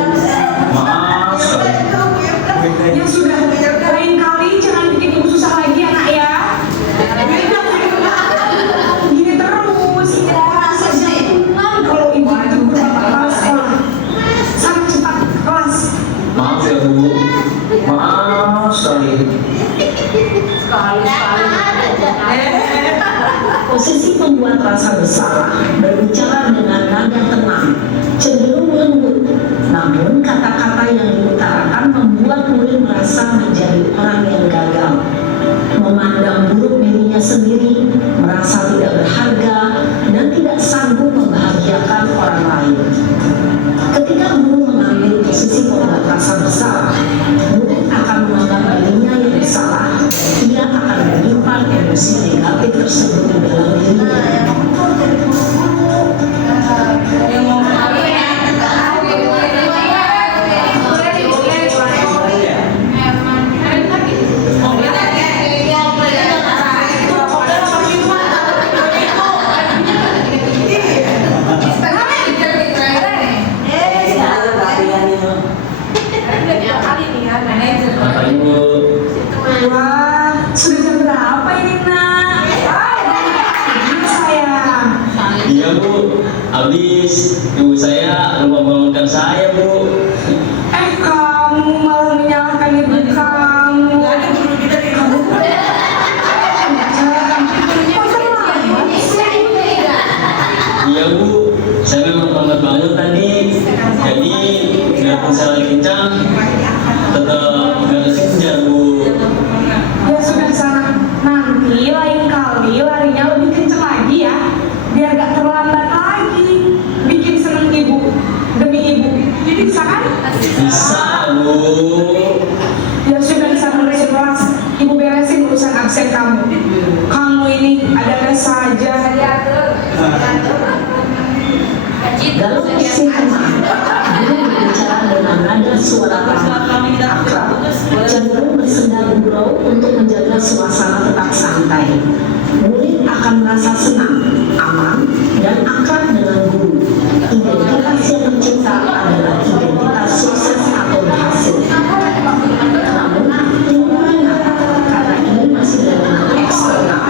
Maaf sekali. Ya sudah, lain kali jangan bikin ibu susah lagi ya nak ya. Gini terus, rasa jangan kalau ibu itu kelas sekolah. Sana cepat ke kelas. Maaf ya Bu. Maaf sekali. Posisi pembuat rasa bersalah berbicara dengan nada tenang, cenderung lembut. Namun kata-kata yang diutarakan membuat murid merasa menjadi orang yang gagal, memandang buruk dirinya sendiri, merasa tidak berharga, dan tidak sanggup membahagiakan orang lain. Ketika guru mengambil posisi pembuat rasa bersalah, murid akan menganggap dirinya yang salah. Ia akan menyimpan emosi negatif tersebut di dalam dirinya. Habis ibu saya lupa bangunkan saya, Bu. Kamu malah menyalahkan ibu kamu. Gak ada guru kita di kamu. Iya, Bu. Saya memang lambat banget tadi. Jadi biarpun saya lagi kencang, tetap gak kejar, Bu. Ya sudah sana. Nanti lain kali larinya lebih kenceng lagi ya. Biar gak terlambat lagi. Bikin seneng ibu. Demi ibu. Jadi bisa kan? Bisa, Bu. Ya sudah sana beresin kelas. Ibu beresin urusan absen kamu. Kamu ini ada saja. Dalam sesi kemarin, guru berbicara dengan nada suara akrab, cenderung bersenda gurau untuk menjaga suasana tetap santai. Murid akan merasa senang, aman, dan akrab dengan guru. Identitas yang tercipta adalah identitas sukses atau berhasil. Namun, lingkungannya, karena ini masih dalam eksternal,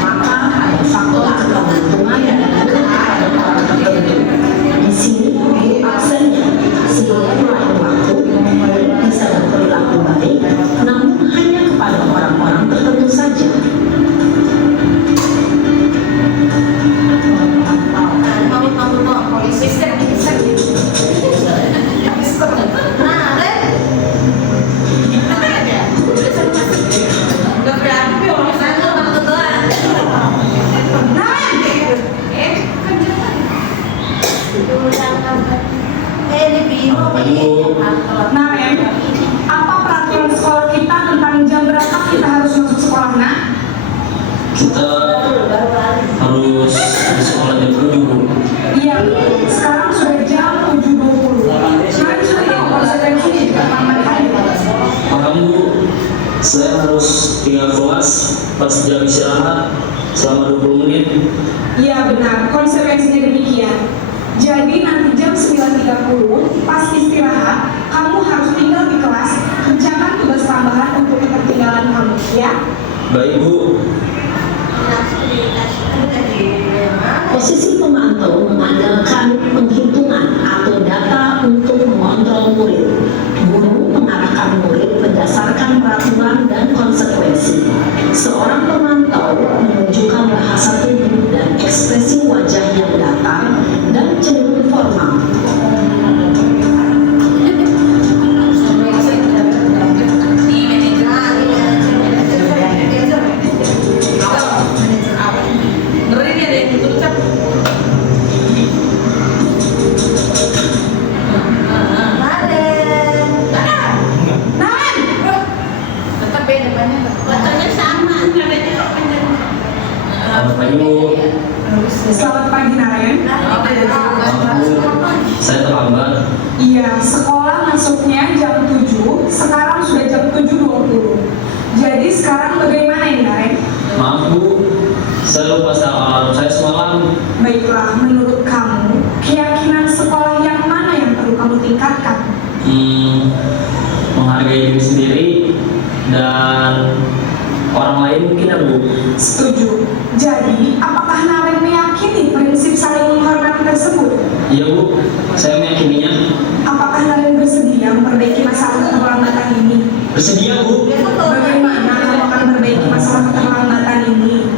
maka ada faktor ketergantungan dan pada orang tertentu. Di sini, absennya sehingga lain waktu murid bisa berperilaku baik, namun hanya kepada orang-orang tertentu saja. Nah, apa peraturan sekolah kita tentang jam berapa kita harus masuk sekolah, nak? Kita harus di sekolah jam 7, Bu. Iya, sekarang sudah jam 7.20. Sekarang sudah tahu konsekuensinya juga lambat hari. Paham, Bu. Saya harus tinggal kelas pas jam istirahat selama 20 menit. Iya benar, konsekuensinya demikian. Jadi nanti jam 9.30 pas istirahat, kamu harus tinggal di kelas, kerjakan tugas tambahan untuk ketertinggalan kamu, ya? Baik, Bu. Posisi pemantau mengandalkan penghitungan atau data untuk mengontrol murid. Guru mengarahkan murid berdasarkan peraturan dan konsekuensi. Seorang pemantau menunjukkan bahasa tubuh dan ekspresi wajah yang datar dan cenderung formal. Selamat pagi, Bu. Selamat pagi, Naren. Saya terlambat. Iya, sekolah masuknya jam 7, sekarang sudah jam 7.20. Jadi sekarang bagaimana ini, Naren? Maaf, Bu. Saya lupa setel alarm saya semalam. Baiklah, menurut kamu, keyakinan sekolah yang mana yang perlu kamu tingkatkan? Menghargai diri sendiri dan orang lain mungkin, ya, Bu. Setuju. Jadi, apakah Naren meyakini prinsip saling menghormati tersebut? Iya, Bu. Saya meyakininya. Apakah Naren bersedia memperbaiki masalah keterlambatan ini? Bersedia, Bu. Bagaimana kamu akan memperbaiki masalah keterlambatan ini?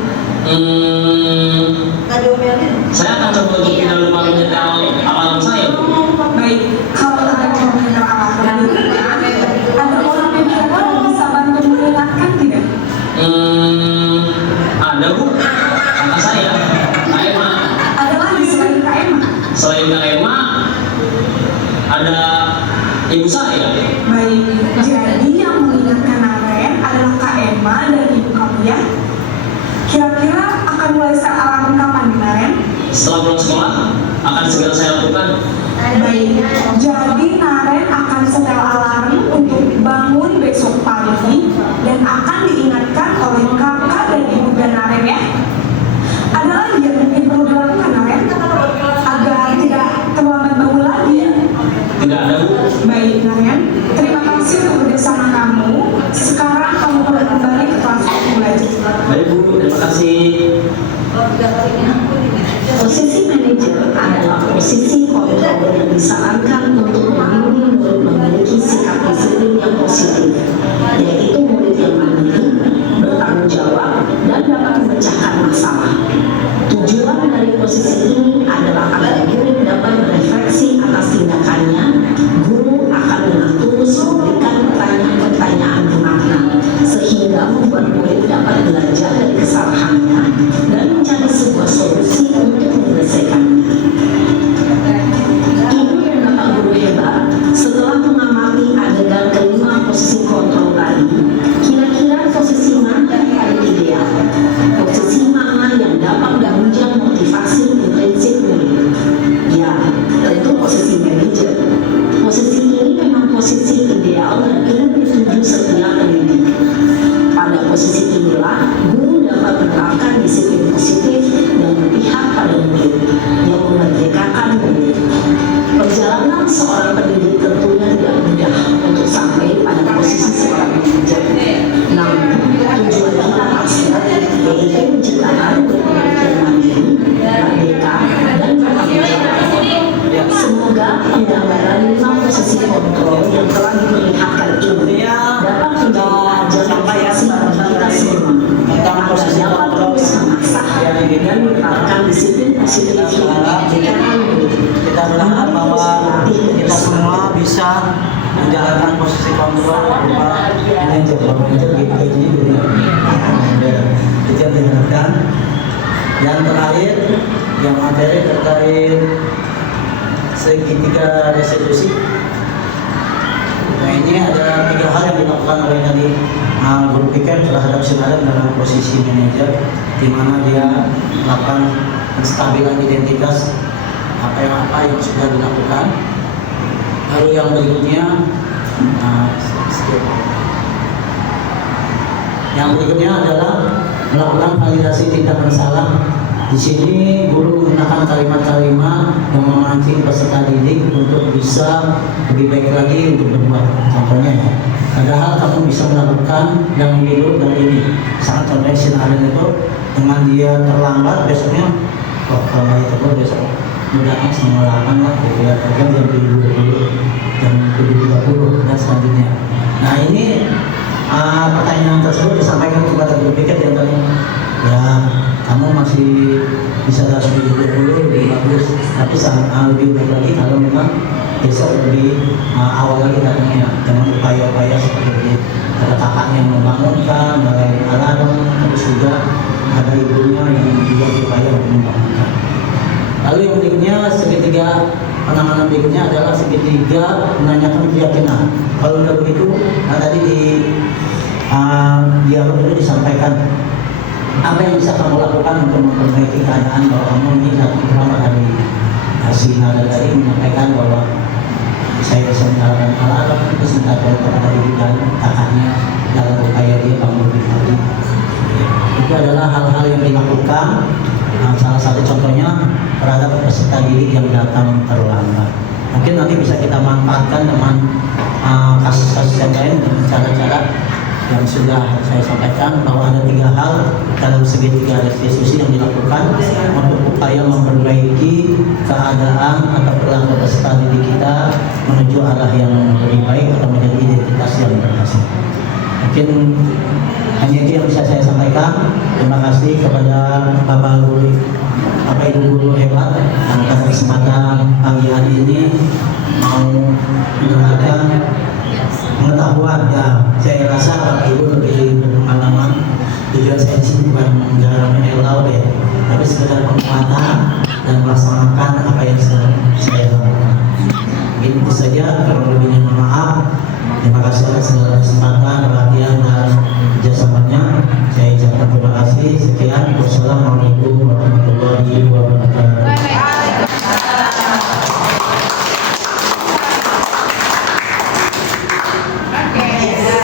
Saya akan coba untuk tidak lupa menyetel alarm saya, Bu. Baik, kalau ada orang yang alarm, ada orang yang kira-kira bisa bantu mengingatkan tidak? Ada, Bu. Kakak saya, Kak Emma. Ada lagi selain Kak Emma? Selain Kak Emma, ada ibu saya. Baik, jadi yang mengingatkan Naren adalah Kak Emma dan ibu kamu, ya? Kira-kira akan mulai set alarm kapan, Naren? Setelah pulang sekolah, akan segera saya lakukan. Baik, jadi Naren akan setel alarm untuk bangun besok pagi dan akan diingatkan oleh kakak dan ibu dan Naren, ya? Ada lagi yang mungkin perlu dilakukan, Naren? Agar tidak terlambat bangun lagi, ya? Tidak ada, Bu. Baik, Naren. Terima kasih untuk kerjasama kamu. Sekarang kamu perlu kembali ke kelas untuk belajar. Baik, Bu. Terima kasih. Posisi manajer adalah kontrol disarankan untuk membimbing murid memiliki sikap disiplin yang positif, yaitu murid yang mandiri, bertanggung jawab, dan dapat memecahkan masalah. Tujuan dari posisi ini adalah agar murid dapat berefleksi atas tindakannya. Guru akan dengan tulus memberikan pertanyaan-pertanyaan bermakna, sehingga membuat murid dapat belajar dari kesalahannya dan mencari sebuah solusi untuk menyelesaikannya. Ibu dan bapak guru hebat, setelah mengamati adegan kelima posisi kontrol tadi, kira-kira posisi mana yang paling ideal? Posisi mana yang dapat menunjang motivasi intrinsik murid? Ya, tentu posisi manajer. Posisi ini memang posisi ideal dan ingin dituju setiap pendidik. Pada posisi inilah, guru dapat menerapkan disiplin positif dan berpihak pada murid yang memerdekakan murid. Perjalanan seorang pendidik tentunya tidak mudah untuk sampai pada posisi seorang manajer. Namun, tujuan kita pasti yaitu menciptakan murid-murid yang mandiri, merdeka, dan bertanggung jawab. Semoga penggambaran 5 posisi kontrol yang telah diperlihatkan ini dapat menjadi ajaran refleksi bagi kita semua agar dapat terus mengasah dan menerapkan disiplin positif yang memerdekakan murid. Kita berharap bahwa kita semua bisa menjalankan posisi kontrol berupa manajer. Manajer gajinya juga itu yang diharapkan. Yang terakhir, yang materi terkait segitiga restitusi. Nah, ini ada 3 hal yang dilakukan oleh tadi guru pikir terhadap saudara dalam posisi manajer, di mana dia melakukan penstabilan identitas apa yang sudah dilakukan. Lalu yang berikutnya, adalah melakukan validasi tindakan salah. Di sini guru menggunakan kalimat-kalimat yang memancing peserta didik untuk bisa lebih baik lagi untuk berbuat. Contohnya ya, padahal kamu bisa melakukan yang ini dulu dan ini. Sangat contohnya sinaren itu dengan dia terlambat besoknya, kalau itu besok mudahnya setengah 8 lah, kira-kira jam 7.20, jam 7.30 dan selanjutnya. Nah ini pertanyaan tersebut disampaikan kepada guru pikir yang tadi, ya kamu masih bisa dalam 7.20 lebih bagus, tapi lebih baik lagi kalau memang besok lebih awal lagi datangnya dengan upaya-upaya seperti ada kakaknya yang membangunkan, mulai alarm, terus juga ada ibunya yang juga berupaya untuk membangunkan. Lalu yang berikutnya, segitiga penanganan berikutnya adalah segitiga menanyakan keyakinan. Kalau udah begitu, tadi di dialog itu disampaikan apa yang bisa kamu lakukan untuk memperbaiki keadaan bahwa kamu ini satu drama dari si Nada tadi menyampaikan bahwa saya bisa menyalakan alat terus minta tolong kepada ibu dan kakaknya dalam upaya dia bangun lebih pagi. Itu adalah hal-hal yang dilakukan. Salah satu contohnya terhadap peserta didik yang datang terlambat. Mungkin nanti bisa kita manfaatkan dengan kasus-kasus yang lain dengan cara-cara yang sudah saya sampaikan, bahwa ada 3 hal dalam segitiga restitusi yang dilakukan untuk upaya memperbaiki keadaan atau perilaku peserta didik kita menuju arah yang lebih baik atau menjadi identitas yang berhasil. Mungkin hanya itu yang bisa saya sampaikan. Terima kasih kepada Bapak Ibu guru hebat yang pada kesempatan pagi hari ini mau menyerahkan pengetahuan. Ya, saya rasa Bapak Ibu lebih berpengalaman. Tujuan saya di sini bukan menggarami laut ya, tapi sekedar penguatan dan melaksanakan apa yang saya lakukan. Mungkin itu saja, kalau lebihnya mohon maaf. Terima kasih atas segala kesempatan, perhatian dan